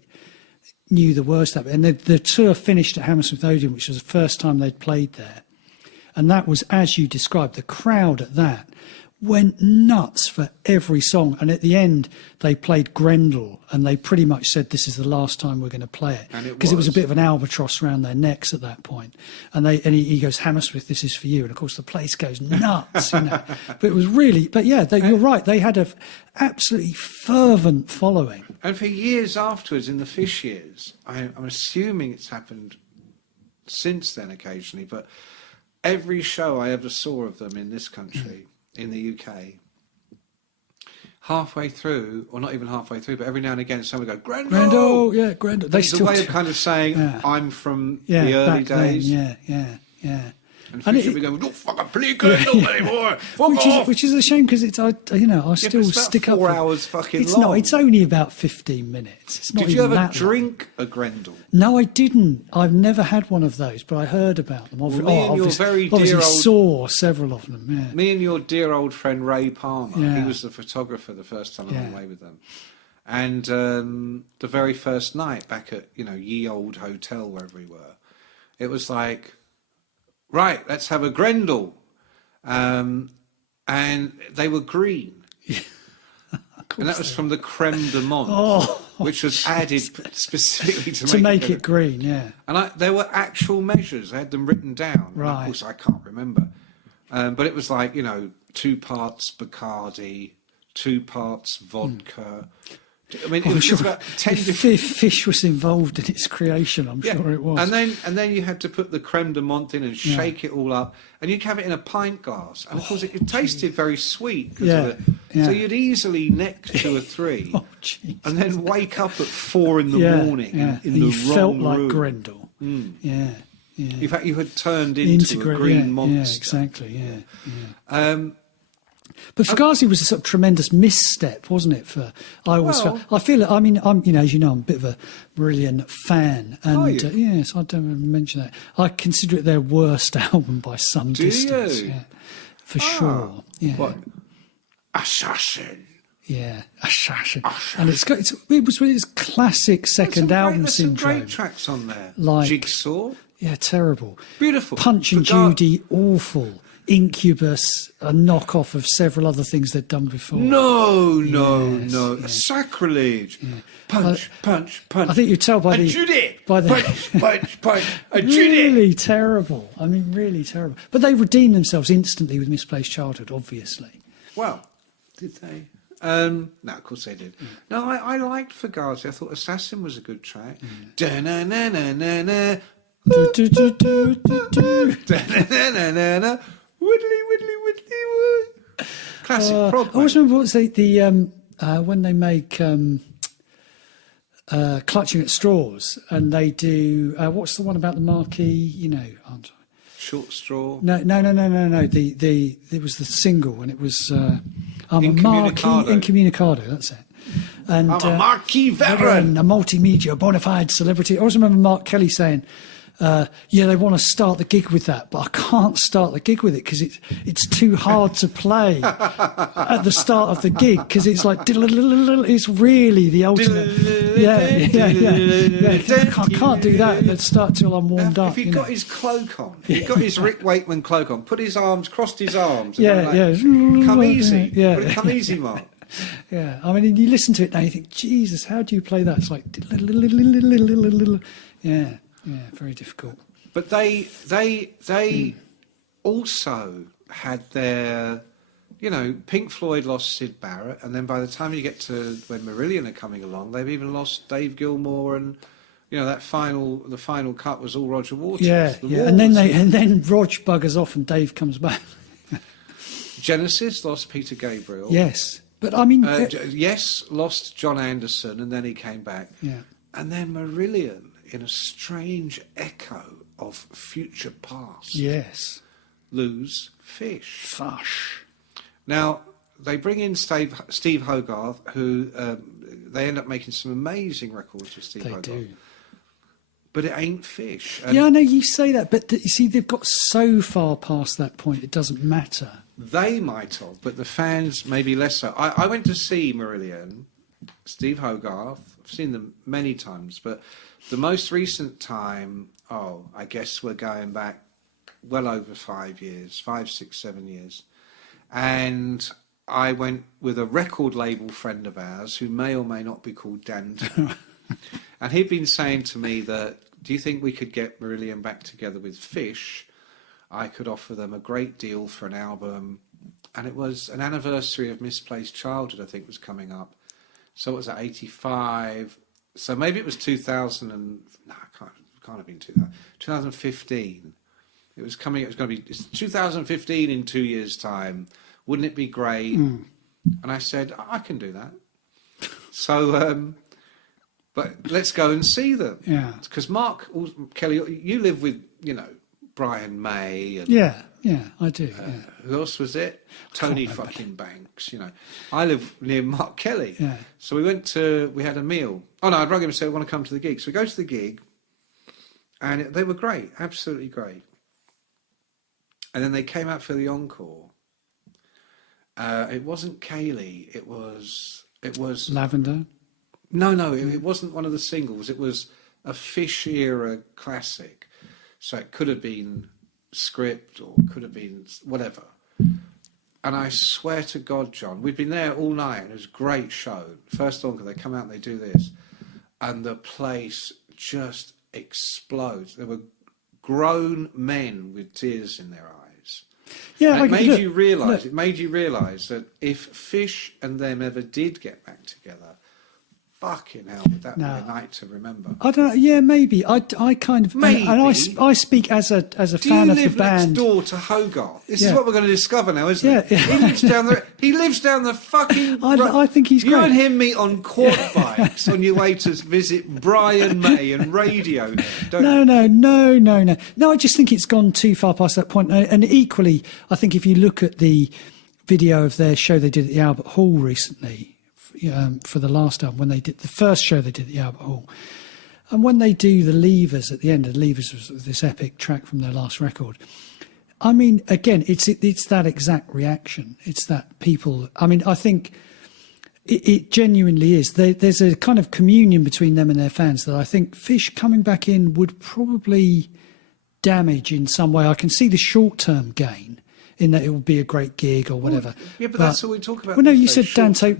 knew the words to that bit. And the tour finished at Hammersmith Odeon, which was the first time they'd played there, and that was, as you described, the crowd at that went nuts for every song. And at the end, they played Grendel, and they pretty much said, "This is the last time we're going to play it," because it was a bit of an albatross around their necks at that point. And he goes, "Hammersmith, this is for you." And of course, the place goes nuts. But it was really, you're right. They had a absolutely fervent following. And for years afterwards, in the Fish years, I'm assuming it's happened since then occasionally, but every show I ever saw of them in this country, in the UK, halfway through, or not even halfway through, but every now and again, someone would go, "Grendel!" Grendel, yeah, Grendel. It's a way of kind of saying, I'm from the early days. Then, yeah. And Fish would be going, "Don't fucking play Grendel anymore. Which is a shame, because it's I still stick up. 4 hours fucking it's long. Not. It's only about 15 minutes. It's not. Did you even ever that drink a Grendel? No, I didn't. I've never had one of those, but I heard about them. Obviously saw several of them. Yeah. Me and your dear old friend Ray Palmer. Yeah. He was the photographer the first time I went away with them. And the very first night back at Ye Old Hotel, wherever we were, it was like, right, let's have a Grendel. And they were green. And that was from the creme de menthe, which was added specifically to make it green, yeah. And there were actual measures. I had them written down. Right. And of course, I can't remember. But it was like, 2 parts Bacardi, 2 parts vodka. I mean, it was just about 10 different... Fish was involved in its creation, I'm sure it was. And then you had to put the creme de menthe in and shake it all up, and you'd have it in a pint glass. And of course, it tasted very sweet. So you'd easily neck 2 or 3, and then wake up at 4 in the morning in the wrong felt like room. Grendel. Yeah. In fact, you had turned into a green monster. Yeah, exactly, But Fugazi was a sort of tremendous misstep, wasn't it? I feel. I mean, as you know, I'm a bit of a Marillion fan, and yes, I don't mention that. I consider it their worst album by some distance. Do you? Yeah, for sure. Yeah. What? Assassin. Yeah, Assassin. And it was its classic second album syndrome. There's some great tracks on there. Like Jigsaw. Yeah, terrible. Beautiful. Punch and Judy, awful. Incubus, a knockoff of several other things they'd done before. No. A sacrilege. Yeah. Punch. I think you tell by the... Judy! Punch. Judy! Really terrible. I mean, really terrible. But they redeemed themselves instantly with Misplaced Childhood, obviously. Well, did they? No, of course they did. No, I liked Fugazi. I thought Assassin was a good track. Da-na-na-na-na-na. Da-na-na-na-na-na. Widdly wood. Classic Prog. I always remember when they make Clutching at Straws, and they do what's the one about the marquee? Short Straw. No. It was the single, and it was I'm Incommunicado. Incommunicado. That's it. And I'm a marquee veteran, a multimedia bona fide celebrity. I always remember Mark Kelly saying, they want to start the gig with that, but I can't start the gig with it because it's too hard to play at the start of the gig, because it's like it's really the ultimate. I can't do that at the start till I'm warmed up. If he got his cloak on, he got his Rick Wakeman cloak on, crossed his arms, and come easy, come easy, Mark. Yeah, I mean, you listen to it now, you think, Jesus, how do you play that? It's like, very difficult. But they also had their, Pink Floyd lost Syd Barrett, and then by the time you get to when Marillion are coming along, they've even lost Dave Gilmour, and the final cut was all Roger Waters. And then Rog buggers off and Dave comes back. Genesis lost Peter Gabriel. Yes. But I mean, Yes, lost John Anderson, and then he came back. Yeah. And then Marillion, in a strange echo of future past. Yes. Lose fish. Fush. Now, they bring in Steve Hogarth, who they end up making some amazing records with Steve Hogarth. They do. But it ain't fish. And Yeah, I know you say that, but you see, they've got so far past that point, it doesn't matter. they might have, but the fans maybe less so. I went to see Marillion, Steve Hogarth. I've seen them many times, but the most recent time, I guess we're going back well over 5 years, 5, 6, 7 years. And I went with a record label friend of ours who may or may not be called Danton. And he'd been saying to me that, do you think we could get Marillion back together with Fish? I could offer them a great deal for an album. And it was an anniversary of Misplaced Childhood, I think, was coming up. So it was at 85. So maybe it was 2000 and... No, it can't have been 2000. 2015. It was going to be... It's 2015 in 2 years' time. Wouldn't it be great? And I said, I can do that. So... but let's go and see them. Yeah. Because Mark Kelly, you live with, Brian May. And, yeah, I do. who else was it? Tony fucking Banks, I live near Mark Kelly. Yeah. So we had a meal. Oh no, I'd rung him and said, I want to come to the gig. So we go to the gig, and they were great, absolutely great. And then they came out for the encore. It wasn't Kaylee, it was... Lavender? No, it wasn't one of the singles. It was a Fish era classic. So it could have been Script or could have been whatever. And I swear to God, John, we'd been there all night and it was a great show. First encore, they come out and they do this. And the place just explodes. There were grown men with tears in their eyes. Yeah, And it made you realise that if Fish and them ever did get back together, fucking hell, would that be a night to remember? I don't know. Yeah, maybe. I kind of... Maybe. And I speak as a fan of the band. Do you live next door to Hogarth? This is what we're going to discover now, isn't it? Yeah. He lives down the fucking... I think he's great. You and him meet on quad bikes on your way to visit Brian May and radio. No. No, I just think it's gone too far past that point. And equally, I think if you look at the video of their show they did at the Albert Hall recently... for the last album, when they did the first show they did at the Albert Hall, and when they do the Levers at the end, the Levers was this epic track from their last record. I mean, again, it's that exact reaction. It's that people. I mean, I think it genuinely is. There's a kind of communion between them and their fans that I think Fish coming back in would probably damage in some way. I can see the short-term gain, in that it would be a great gig or whatever. Well, yeah, but that's all we talk about. Well, no, you said Dante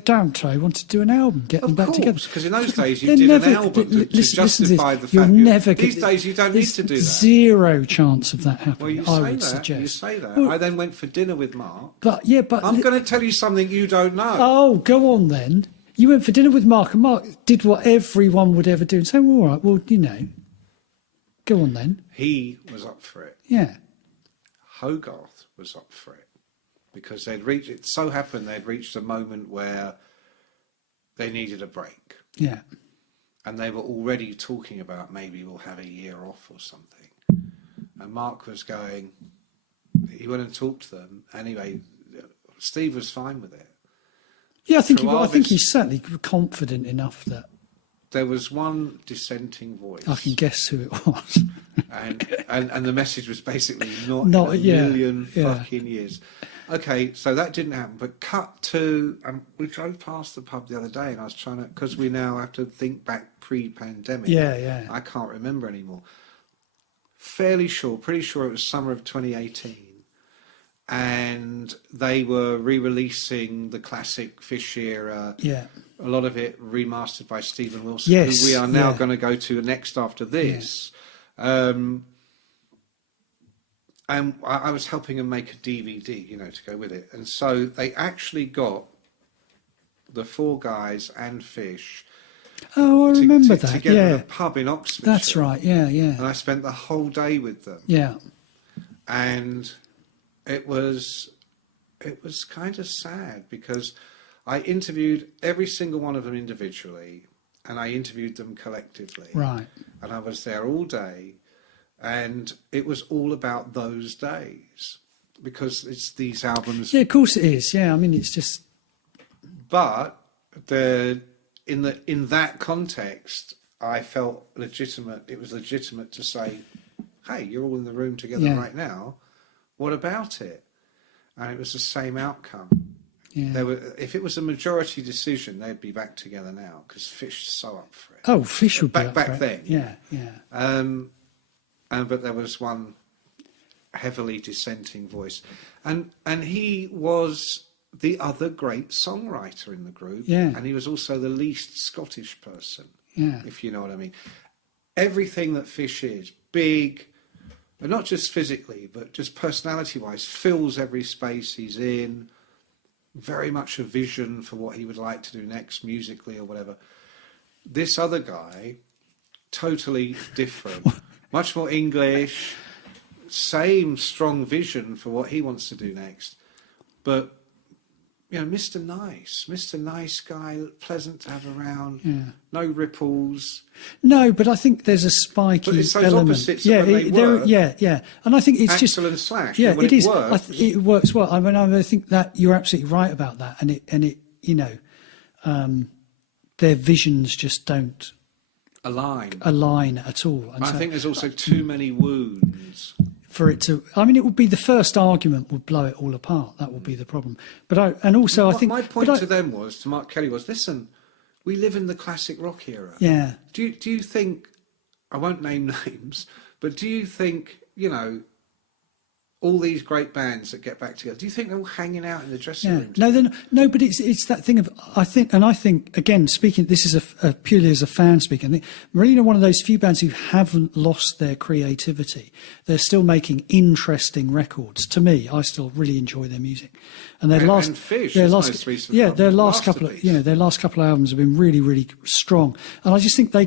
wanted to do an album, get them back together. Because in those days you did an album to justify the fact. These days you don't need to do that. Zero chance of that happening. Well, I would suggest. You say that. Well, I then went for dinner with Mark. But I'm going to tell you something you don't know. Oh, go on then. You went for dinner with Mark, and Mark did what everyone would ever do and say, well, all right, well, go on then. He was up for it. Yeah. Hogarth was up for it. Because they'd reached a moment where they needed a break. Yeah. And they were already talking about maybe we'll have a year off or something. And Mark was going, he went and talked to them. Anyway, Steve was fine with it. Yeah, I think he's certainly confident enough that... There was one dissenting voice. I can guess who it was. and the message was basically not in a million fucking years. Okay, so that didn't happen. But cut to, we drove past the pub the other day, and I was trying to, because we now have to think back pre-pandemic. Yeah. I can't remember anymore. Pretty sure it was summer of 2018, and they were re-releasing the classic Fish era. Yeah. A lot of it remastered by Stephen Wilson, yes, who we are now going to go to next after this. Yeah. And I was helping them make a DVD, to go with it. And so they actually got the four guys and Fish. Oh, I remember that. Together at a pub in Oxfordshire. That's right. Yeah. And I spent the whole day with them. Yeah. And it was kind of sad because I interviewed every single one of them individually, and I interviewed them collectively. Right. And I was there all day. And it was all about those days, because it's these albums. Yeah, of course it is. Yeah, I mean, it's just. But in that context, I felt legitimate. It was legitimate to say, "Hey, you're all in the room together right now. What about it?" And it was the same outcome. Yeah. If it was a majority decision, they'd be back together now, because Fish is so up for it. Oh, Fish would be up back for it. then. Yeah. But there was one heavily dissenting voice, and he was the other great songwriter in the group, and he was also the least Scottish person, if you know what I mean. Everything that Fish is, big, and not just physically, but just personality-wise, fills every space he's in, very much a vision for what he would like to do next musically or whatever. This other guy, totally different, much more English, same strong vision for what he wants to do next, but Mr. Nice guy, pleasant to have around, no ripples. No, but I think there's a spiky but it's those element. Opposites when they work. And I think it's Axl just and Slash. Yeah, when it is. Works, it works well. I mean, I think that you're absolutely right about that, and it their visions just don't align at all. And I think there's also too many wounds. For it to, I mean, it would be the first argument would blow it all apart. That would be the problem. But I think my point to them was, to Mark Kelly, was, listen, we live in the classic rock era. Yeah. Do you think, I won't name names, but do you think, all these great bands that get back together, do you think they're all hanging out in the dressing room? No, but it's that thing of, I think again, speaking, this is a purely as a fan speaking, I think Marillion are one of those few bands who haven't lost their creativity. They're still making interesting records. To me, I still really enjoy their music. And their last couple of albums have been really, really strong. And I just think they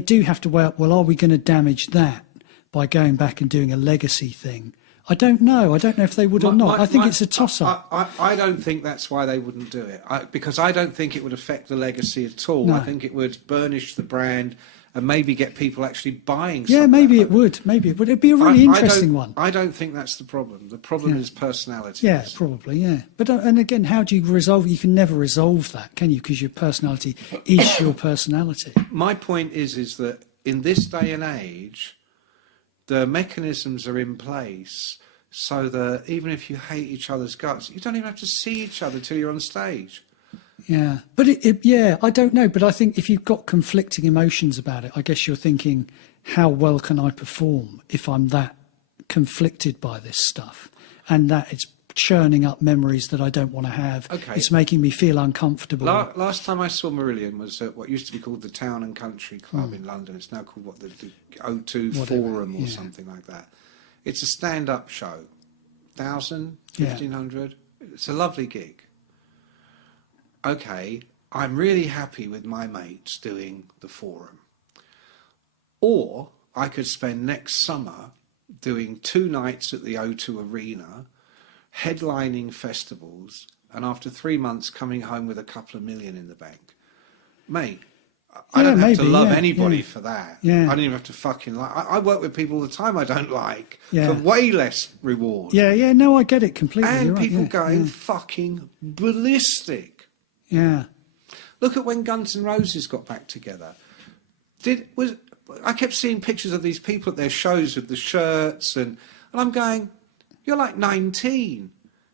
do have to weigh up, well, are we going to damage that by going back and doing a legacy thing? I don't know. I don't know if they would or not. I think it's a toss-up. I don't think that's why they wouldn't do it, because I don't think it would affect the legacy at all. No. I think it would burnish the brand and maybe get people actually buying something. Yeah, maybe it would. It'd be a really interesting one. I don't think that's the problem. The problem is personality. Yeah, probably, yeah. But and again, how do you resolve it? You can never resolve that, can you? Because your personality is your personality. My point is that in this day and age, the mechanisms are in place so that even if you hate each other's guts, you don't even have to see each other till you're on stage. Yeah, but I don't know. But I think if you've got conflicting emotions about it, I guess you're thinking, how well can I perform if I'm that conflicted by this stuff, and that it's churning up memories that I don't want to have. Okay. It's making me feel uncomfortable. Last time I saw Marillion was at what used to be called the Town and Country Club in London. It's now called the O2 Forum or something like that. It's a stand-up show. 1,000, 1,500. It's a lovely gig. Okay, I'm really happy with my mates doing the Forum. Or I could spend next summer doing 2 nights at the O2 Arena, headlining festivals, and after 3 months coming home with a couple of million in the bank. Mate, I don't have to love anybody for that. Yeah. I don't even have to fucking like. I work with people all the time I don't like for way less reward. Yeah, no, I get it completely. And you're people right, going fucking ballistic. Yeah. Look at when Guns N' Roses got back together. I kept seeing pictures of these people at their shows with the shirts, and I'm going, you're like 19.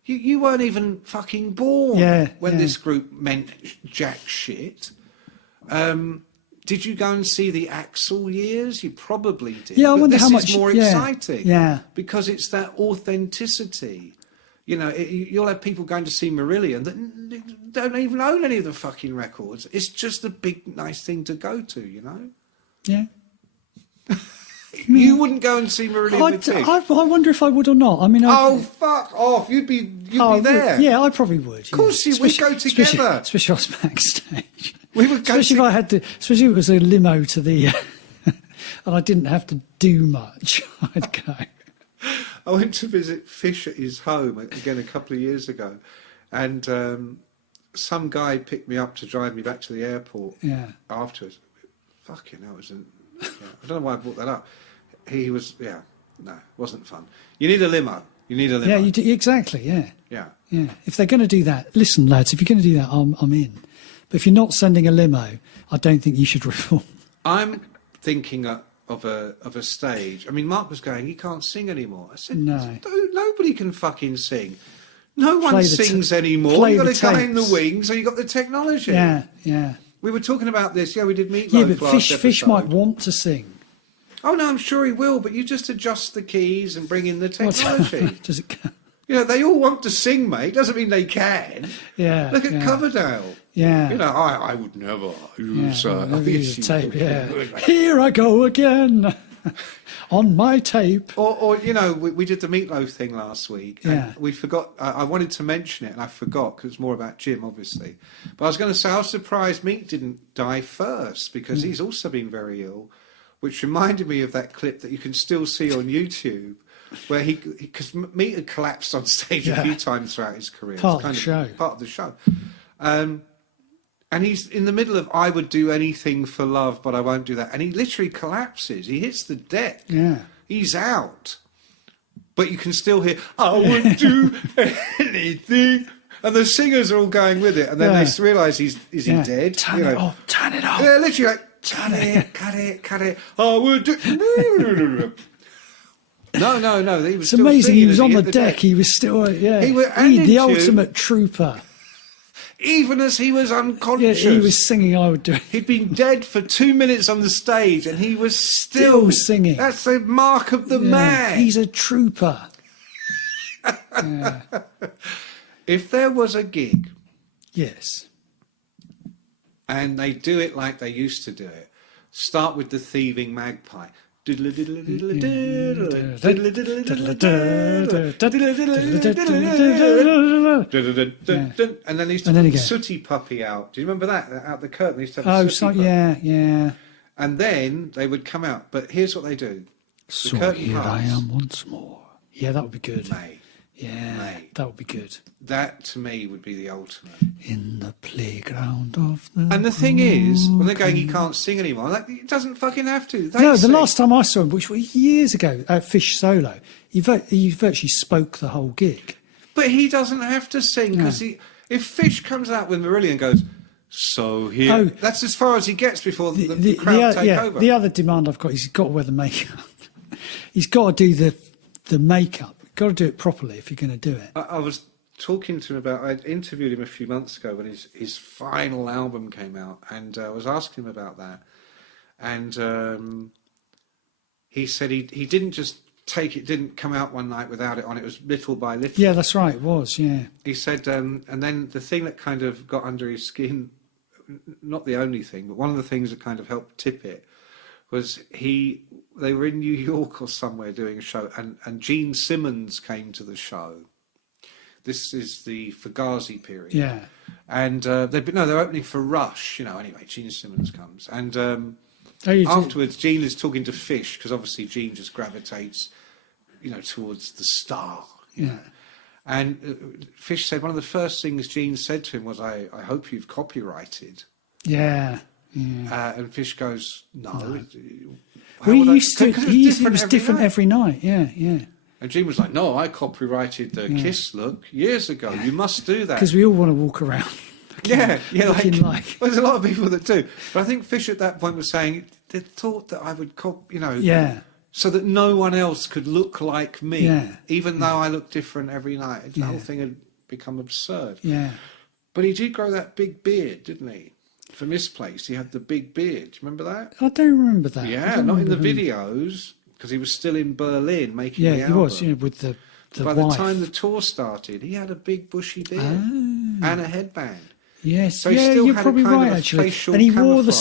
You weren't even fucking born when this group meant jack shit. Did you go and see the Axl years? You probably did. Yeah, I wonder how much. This is more exciting. Yeah. Because it's that authenticity. You'll have people going to see Marillion that don't even own any of the fucking records. It's just a big, nice thing to go to, Yeah. You wouldn't go and see Marillion with Fish? I wonder if I would or not. I mean, fuck off! You'd be there. Yeah, I probably would. Of course, you would go together. Especially if I was backstage. We would go. Especially if I had to. Especially if it was a limo to the, and I didn't have to do much. I'd go. I went to visit Fish at his home again a couple of years ago, and some guy picked me up to drive me back to the airport. Yeah. Afterwards, fucking hell, I don't know why I brought that up. he was, yeah, no, it wasn't fun. You need a limo. You need a limo. Yeah, you do, exactly, yeah. Yeah. Yeah. If they're going to do that, listen, lads, if you're going to do that, I'm in. But if you're not sending a limo, I don't think you should reform. I'm thinking of a stage. I mean, Mark was going, he can't sing anymore. I said, No. Nobody can fucking sing. No one Play the sings anymore. play You've got the a guy in the tapes. wings, so you've got the technology. Yeah, yeah. We were talking about this. Yeah, we did Meatloaf Yeah, but last Fish episode. might want to sing. Oh, no, I'm sure he will, but you just adjust the keys and bring in the technology. Does it go? You know, they all want to sing, mate. Doesn't mean they can. Yeah. Look at yeah. Coverdale. Yeah. You know, I would never use... Never use a tape, yeah. would. Here I go again on my tape. Or you know, we did the Meatloaf thing last week. And Yeah. we forgot... I wanted to mention it, and I forgot, because it's more about Jim, obviously. But I was going to say, I was surprised Meat didn't die first, because he's also been very ill, which reminded me of that clip that you can still see on YouTube, where because Meat had collapsed on stage a few times throughout his career. Part It's of the show. Part of the show. And he's in the middle of, I would do anything for love, but I won't do that. And he literally collapses. He hits the deck. Yeah. He's out. But you can still hear, I would do anything. And the singers are all going with it. And then they realise is he dead? Turn it off. Turn it off. Yeah, literally like, cut it. I would do... No. He was It's still amazing. singing He was as on the hit deck. He was still, yeah. and the into- ultimate trooper. Even as he was Yeah, unconscious. he was singing I Would Do It. He'd been dead for 2 minutes on the stage and he was still singing. That's the mark of the Yeah, man. he's a trooper. If there was a gig Yes. and they do it like they used to do it, start with the thieving magpie. And then they used to And then put you the go. sooty puppy out. Do you remember that? Out the curtain, they used to have Oh, the so, sooty puppy. yeah. And then they would come out. But here's what they do. So curtain here I parts. am once more. Yeah, that would be good. Mate, Yeah, Mate. that would be good. that to me would be the ultimate. In the playground of the... And the thing is, when they're going, he can't sing anymore, like, it doesn't fucking have to. They No, the sing. last time I saw him, which was years ago, at Fish Solo, he virtually spoke the whole gig. But he doesn't have to sing, because if Fish comes out with Marillion and goes, so here... Oh. That's as far as he gets before the crowd take over. The other demand I've got is he's got to wear the makeup. He's got to do the makeup. Got to do it properly if you're going to do it. I was talking to him about... I interviewed him a few months ago when his final album came out, and I was asking him about that. And he said he didn't just take it, didn't come out one night without it on. It was little by little. Yeah, that's right. It was. Yeah. He said, and then the thing that kind of got under his skin, not the only thing, but one of the things that kind of helped tip it, was they were in New York or somewhere doing a show, and Gene Simmons came to the show. This is the Fugazi period. Yeah. And they're opening for Rush, anyway, Gene Simmons comes. And Oh, afterwards, Gene is talking to Fish, because obviously Gene just gravitates, towards the star. Yeah. And Fish said one of the first things Gene said to him was, I hope you've copyrighted. Yeah. And Fish goes, no. Well, it was different every night. Yeah, yeah. And Gene was like, no, I copyrighted the Kiss look years ago. You must do that. Because we all want to walk around. Looking like... Well, there's a lot of people that do. But I think Fish at that point was saying, they thought that I would, Yeah. so that no one else could look like me, Yeah. even though I look different every night. The whole thing had become absurd. Yeah. But he did grow that big beard, didn't he? For Misplaced, he had the big beard. Do you remember that? I don't remember that. Yeah, not in the videos, because he was still in Berlin making the Yeah, he album. was, with the By wife. the time the tour started, he had a big bushy beard and a headband. Yes, So he still you're had a probably kind of right, a actually. facial And he wore the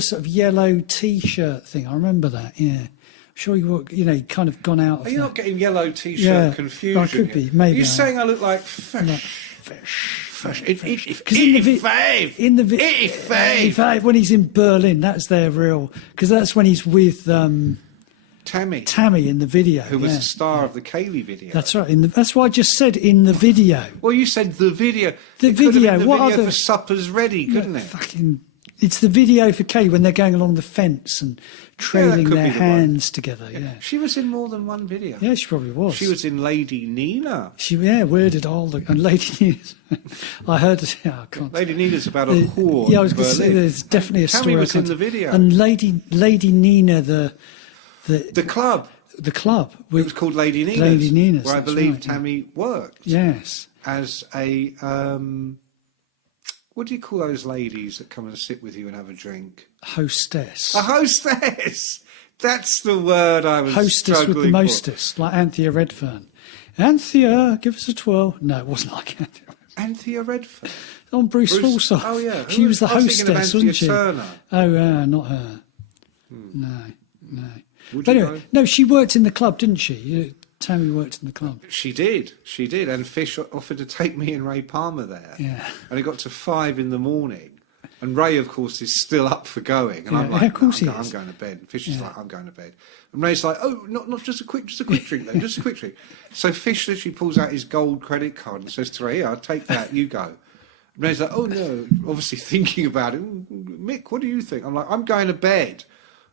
sort of yellow T-shirt thing. I remember that. Yeah, I'm sure he wore. He'd kind of gone out of. Are you that. not getting yellow T-shirt Yeah, confusion? I could be, here? maybe Are you I saying I look like Fish. Because in the 85. in the 85. when he's in Berlin, that's their real, because that's when he's with Tammy in the video, who was the star of the Kaylee video. That's right. That's what I just said, in the video. Well, you said the video. The It could have video. been the What video other for Supper's Ready, couldn't it? Fucking It's the video for Kay when they're going along the fence and trailing could their be the hands together. Yeah. She was in more than one video. Yeah, she probably was. She was in Lady Nina. Weirded all and Lady Nina's. I heard it. Yeah, I can't. Lady Nina's about a whore. Yeah, I was in going to say Berlin. there's definitely a Tammy story. was in the video. And Lady Nina, the club. The club. It was called Lady Nina's. Lady Nina's, where I that's believe right, Tammy worked. Yes. As a what do you call those ladies that come and sit with you and have a drink? Hostess. A hostess. That's the word I was Hostess with the struggling for. mostest, like Anthea Redfern. Anthea, give us a twirl. No, it wasn't like Anthea. Anthea Redfern. On Bruce Forsyth. Oh yeah, She was the I was thinking of hostess, Anthea wasn't she? Turner. Oh, not her. No. Would But you anyway, know? no, she worked in the club, didn't she? Tammy worked in the club. She did, and Fish offered to take me and Ray Palmer there. Yeah. And it got to 5 a.m, and Ray, of course, is still up for going, and I'm Yeah, like, of course I'm he is. going to bed. And Fish is like, I'm going to bed, and Ray's like, oh, not just a quick drink, then, just a quick drink. So Fish literally pulls out his gold credit card and says to Ray, "Here, I'll take that. You go." And Ray's like, "Oh no," obviously thinking about it. "Mick, what do you think?" I'm like, "I'm going to bed."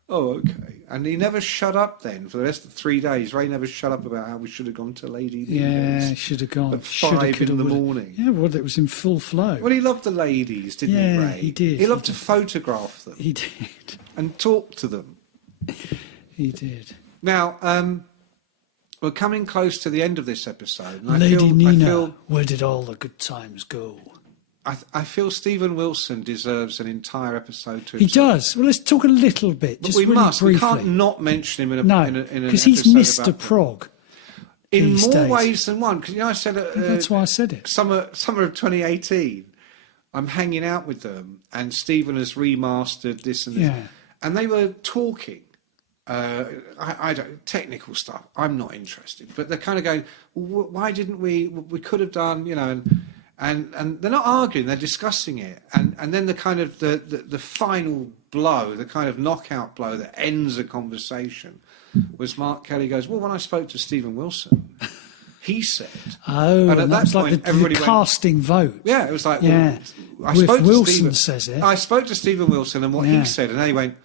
"Oh, okay." And he never shut up then for the rest of the 3 days. Ray never shut up about how we should have gone to Lady Nina's. Yeah, should have gone. At 5 in the morning. Yeah, well, it was in full flow. Well, he loved the ladies, didn't he, Yeah, Ray? he did. He loved to photograph them He did. and talk to them. He did. Now, we're coming close to the end of this episode. And Lady Nina, I feel, where did all the good times go? I feel Stephen Wilson deserves an entire episode to He himself. does. Well, let's talk a little bit, But just we really must. briefly. We can't not mention him in No, an because he's episode Mr. about Prog. in these more days. ways than one. Because I said That's why I said it. summer of 2018, I'm hanging out with them, and Stephen has remastered this and this, Yeah. and they were talking. I don't technical stuff. I'm not interested, but they're kind of going, well, "Why didn't we? We could have done, you know." And they're not arguing; they're discussing it. And then the kind of the final blow, the kind of knockout blow that ends a conversation, was Mark Kelly goes, "Well, when I spoke to Stephen Wilson, he said." Oh, And at and that that was point, like the everybody went, casting vote. Yeah, it was like, Yeah. well, I If spoke to Wilson Stephen, says it. I spoke to Stephen Wilson and what Yeah. he said, and they went,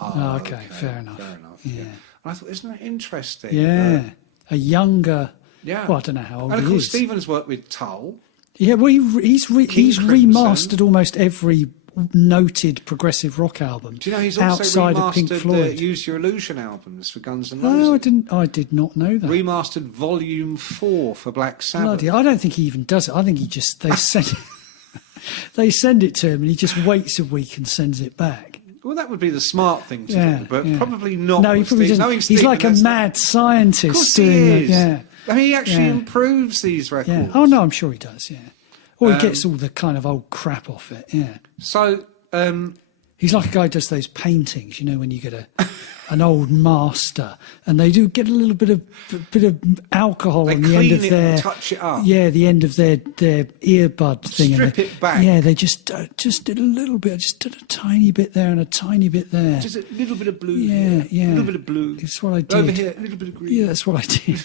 Oh, okay, fair enough. Yeah. Yeah. And I thought, isn't that interesting? Yeah. A younger... Yeah. Well, I don't know how old And of he course, is. Stephen's worked with Tull. Yeah, well, he's Crimson. remastered almost every noted progressive rock album. Do you know he's also outside of Pink remastered the Floyd? Use Your Illusion albums for Guns N' Oh, Roses? I did not know that. Remastered Volume 4 for Black Sabbath. Bloody, I don't think he even does it. I think they send they send it to him and he just waits a week and sends it back. Well, that would be the smart thing to Yeah, do, but yeah. probably not. No, he with probably Steve. doesn't. Knowing He's Stephen, like a that's not- mad scientist Of course doing he it. is. Yeah. I mean, he actually Yeah. improves these records. Yeah. Oh no, I'm sure he does. Yeah. Or he gets all the kind of old crap off it. Yeah. So, He's like a guy who does those paintings, you know, when you get an old master and they do get a little bit of alcohol They on the end clean of it their and touch it up. Yeah, the end of their earbud thing. Strip and they, it back. Yeah, they just did a little bit, just did a tiny bit there and a tiny bit there. just a little bit of blue. Yeah, here, yeah. A little bit of blue. It's what I did. Over here, a little bit of green. Yeah, that's what I did.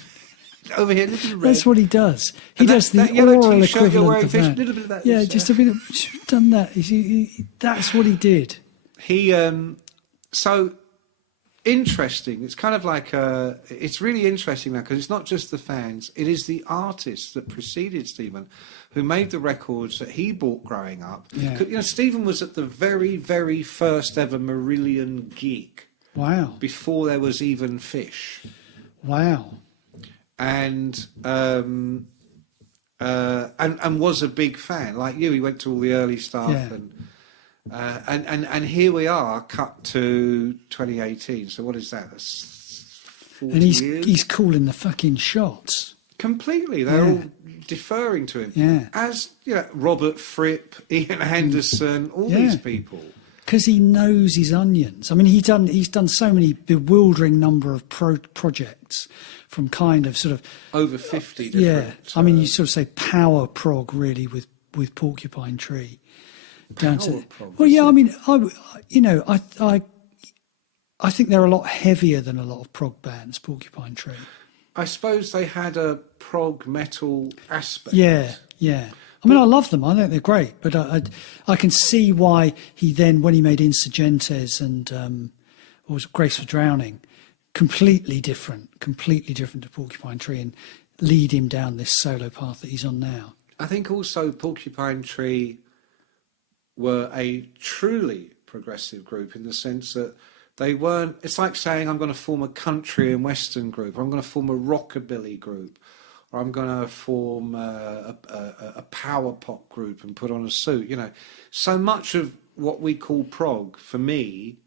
Over here, a little bit of red. That's what he does. He And does that the yellow oral t-shirt you're equivalent wearing, of Fish, that. a little bit of that Yeah, is, just a bit of done that. That's what he did. He so interesting. It's kind of like it's really interesting now because it's not just the fans; it is the artists that preceded Stephen, who made the records that he bought growing up. Yeah. You know, Stephen was at the very, very first ever Marillion gig Wow. before there was even Fish, Wow. and was a big fan. Like you, he went to all the early stuff Yeah. and here we are, cut to 2018. So what is that? That's 40 And years. he's calling the fucking shots. Completely. They're Yeah. all deferring to him. Yeah. As you know, Robert Fripp, Ian Henderson, all Yeah. these people. Because he knows his onions. I mean, he's done so many bewildering number of projects from kind of sort of Over 50 yeah. different. I mean, you sort of say power prog really with Porcupine Tree. Down Power to prog, well, is yeah. it? I mean, I think they're a lot heavier than a lot of prog bands. Porcupine Tree. I suppose they had a prog metal aspect. Yeah, yeah. I mean, I love them. I think they're great, but I can see why he then, when he made Insurgentes and what was it, Grace for Drowning, completely different to Porcupine Tree, and lead him down this solo path that he's on now. I think also Porcupine Tree were a truly progressive group in the sense that they weren't. It's like saying I'm going to form a country and western group, or I'm going to form a rockabilly group, or I'm going to form a power pop group and put on a suit. You know, so much of what we call prog for me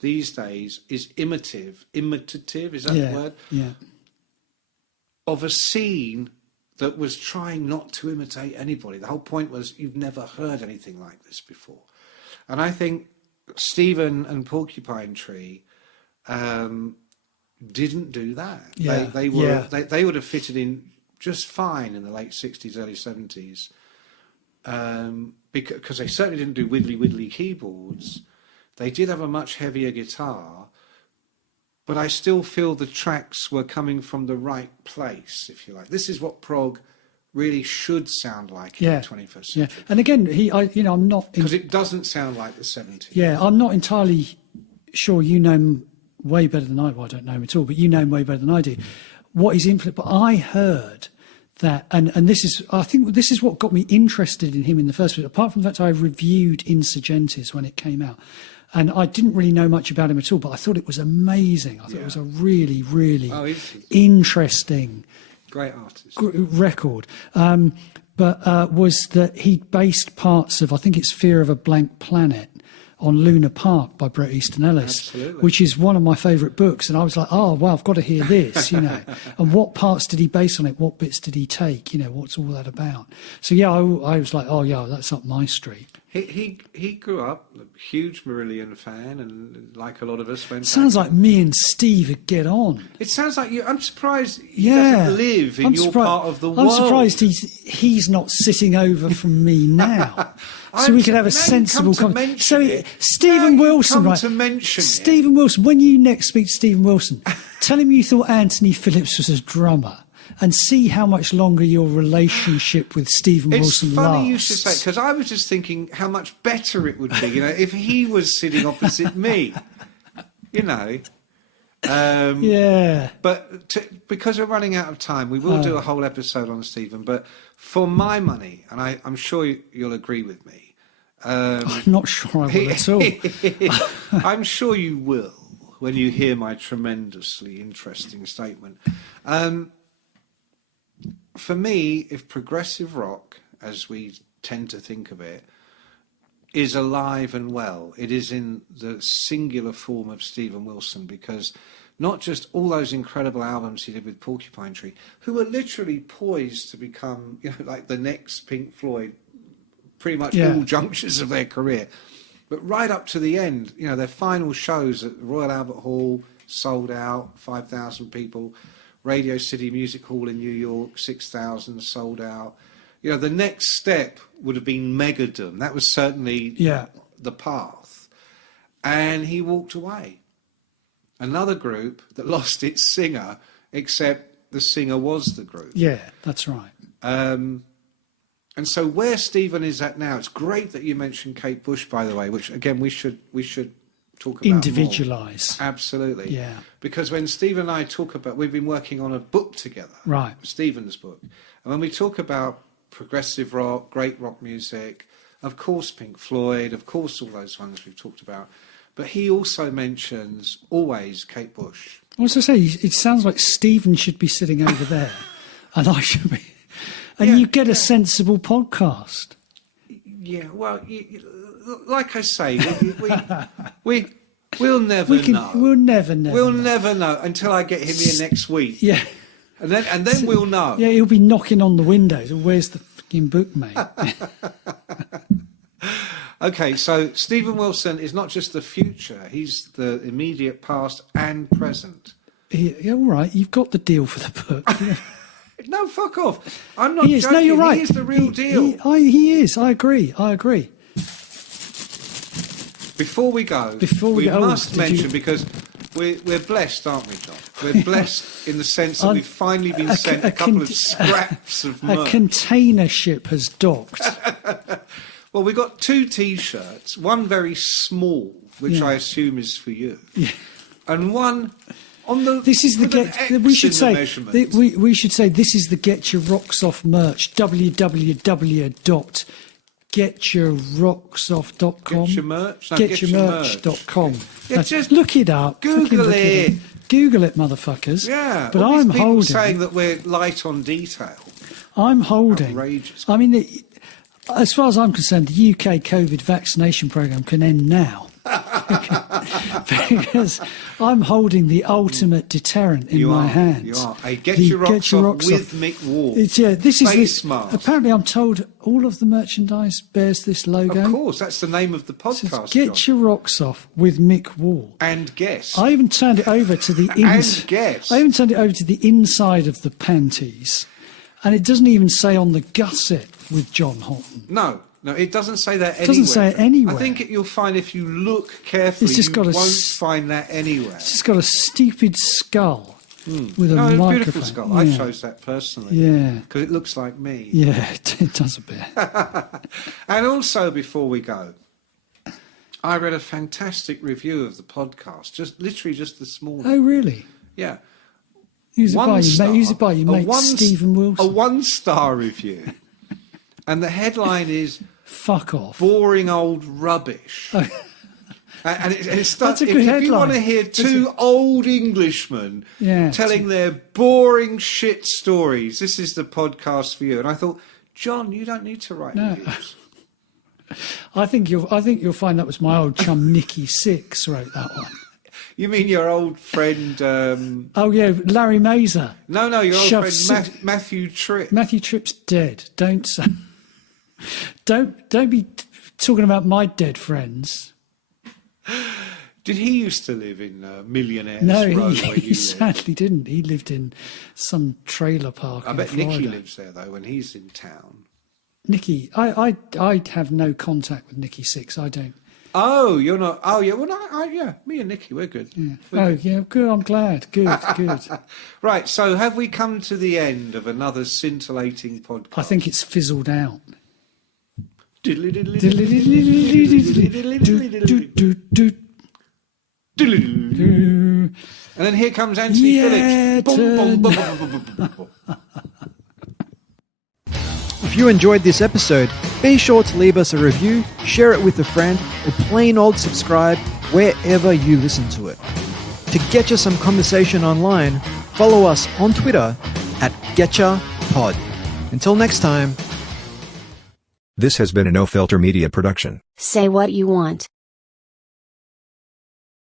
these days is imitative. Is that the word? Yeah. Of a scene that was trying not to imitate anybody. The whole point was you've never heard anything like this before. And I think Stephen and Porcupine Tree didn't do that. Yeah. They would have fitted in just fine in the late 60s, early 70s, because they certainly didn't do widdly keyboards. They did have a much heavier guitar, but I still feel the tracks were coming from the right place, if you like. This is what prog really should sound like in the 21st century. Yeah, and again, I'm not... Because it doesn't sound like the 70s. Yeah, I'm not entirely sure you know him way better than I do. Well, I don't know him at all, but you know him way better than I do. What he's influenced... But I heard that, and I think this is what got me interested in him in the first place, apart from the fact I reviewed Insurgentes when it came out. And I didn't really know much about him at all, but I thought it was amazing. I thought it was a really, really interesting... Great artist. Record. But was that he based parts of, I think it's Fear of a Blank Planet, on Luna Park by Bret Easton Ellis, which is one of my favourite books. And I was like, oh, well, I've got to hear this, you know. And what parts did he base on it? What bits did he take? You know, what's all that about? So, yeah, I was like, oh, yeah, that's up my street. He grew up a huge Marillion fan, and like a lot of us went. Sounds like me and Steve would get on. It sounds like you. I'm surprised he doesn't live in your part of the world. I'm surprised he's not sitting over from me now, so we could have a sensible conversation. So Stephen Wilson, right? Stephen Wilson. When you next speak to Stephen Wilson, tell him you thought Anthony Phillips was a drummer. And see how much longer your relationship with Stephen Wilson lasts. It's funny you should say, because I was just thinking how much better it would be, you know, if he was sitting opposite me, you know. But because we're running out of time, we will do a whole episode on Stephen. But for my money, and I'm sure you'll agree with me. I'm not sure I will at all. I'm sure you will when you hear my tremendously interesting statement. For me, if progressive rock, as we tend to think of it, is alive and well, it is in the singular form of Stephen Wilson, because not just all those incredible albums he did with Porcupine Tree, who were literally poised to become, you know, like the next Pink Floyd, pretty much all junctures of their career, but right up to the end, you know, their final shows at Royal Albert Hall, sold out, 5,000 people. Radio City Music Hall in New York, 6,000 sold out. You know, the next step would have been Megadom. That was certainly the path. And he walked away. Another group that lost its singer, except the singer was the group. Yeah, that's right. And so where Stephen is at now, it's great that you mentioned Kate Bush, by the way, which, again, we should talk about individualise. Absolutely. Yeah. Because when Stephen and I talk about, we've been working on a book together. Right. Stephen's book. And when we talk about progressive rock, great rock music, of course Pink Floyd, of course all those ones we've talked about. But he also mentions always Kate Bush. As I say, it sounds like Stephen should be sitting over there and I should be. And you get a sensible podcast. Yeah, well, like I say, we'll never know. We'll never know. We'll never know until I get him here next week. Yeah. And then we'll know. Yeah, he'll be knocking on the windows. Where's the fucking book, mate? Okay, so Stephen Wilson is not just the future, he's the immediate past and present. Yeah, all right, you've got the deal for the book. No, fuck off. I'm not joking. No, you're right. He is the real deal. He is. I agree. Before we go, we must mention, because We're blessed, aren't we, John? We're blessed in the sense that we've finally been sent a couple of scraps of merch. A container ship has docked. Well, we got 2 T-shirts, one very small, which I assume is for you, and one on the. This is the we should say we should say this is the Getcha Rocks Off merch. www.getcharocksoff.com. Get your merch. No, getchamerch.com. Yeah, just look it up. Google it. Google it, motherfuckers. Yeah, but all I'm these people holding. saying that we're light on detail. I'm holding. Outrageous. I mean, as far as I'm concerned, the UK COVID vaccination programme can end now. Because I'm holding the ultimate deterrent in my hands. You are. A Getcha Rocks Off with Mick Wall. This is mask. Apparently, I'm told all of the merchandise bears this logo. Of course, that's the name of the podcast. Getcha Rocks Off with Mick Wall. And guess. I even turned it over to the And guess. I even turned it over to the inside of the panties, and it doesn't even say on the gusset with John Houghton. No, it doesn't say that anywhere. It doesn't say it anywhere. I think you'll find if you look carefully, you won't find that anywhere. It's just got a stupid skull with a microphone. beautiful skull. Yeah. I chose that personally. Yeah. Because it looks like me. Yeah, it does a bit. And also, before we go, I read a fantastic review of the podcast, literally just this morning. Oh, really? Yeah. Use it by your mate Stephen Wilson. A 1-star review. And the headline is "Fuck off, boring old rubbish." And it starts. That's a good if you want to hear 2 old Englishmen telling their boring shit stories, this is the podcast for you. And I thought, John, you don't need to write reviews. I think you'll find that was my old chum Nicky Six wrote that one. You mean your old friend? Oh yeah, Larry Mazer. No, your old friend Matthew Tripp. Matthew Tripp's dead. Don't be talking about my dead friends. Did he used to live in Millionaires No, Row he sadly didn't. He lived in some trailer park. I bet Florida. Nicky lives there though when he's in town. Nicky, I have no contact with Nicky Six. I don't. Oh, you're not. Oh, yeah. Well, yeah. Me and Nicky, we're good. Yeah. Yeah. Good. I'm glad. Good. Right. So, have we come to the end of another scintillating podcast? I think it's fizzled out. And then here comes Anthony Phillips. If you enjoyed this episode, be sure to leave us a review, share it with a friend, or plain old subscribe wherever you listen to it. To get you some conversation online, follow us on Twitter at GetchaPod. Until next time. This has been a No Filter Media production. Say what you want.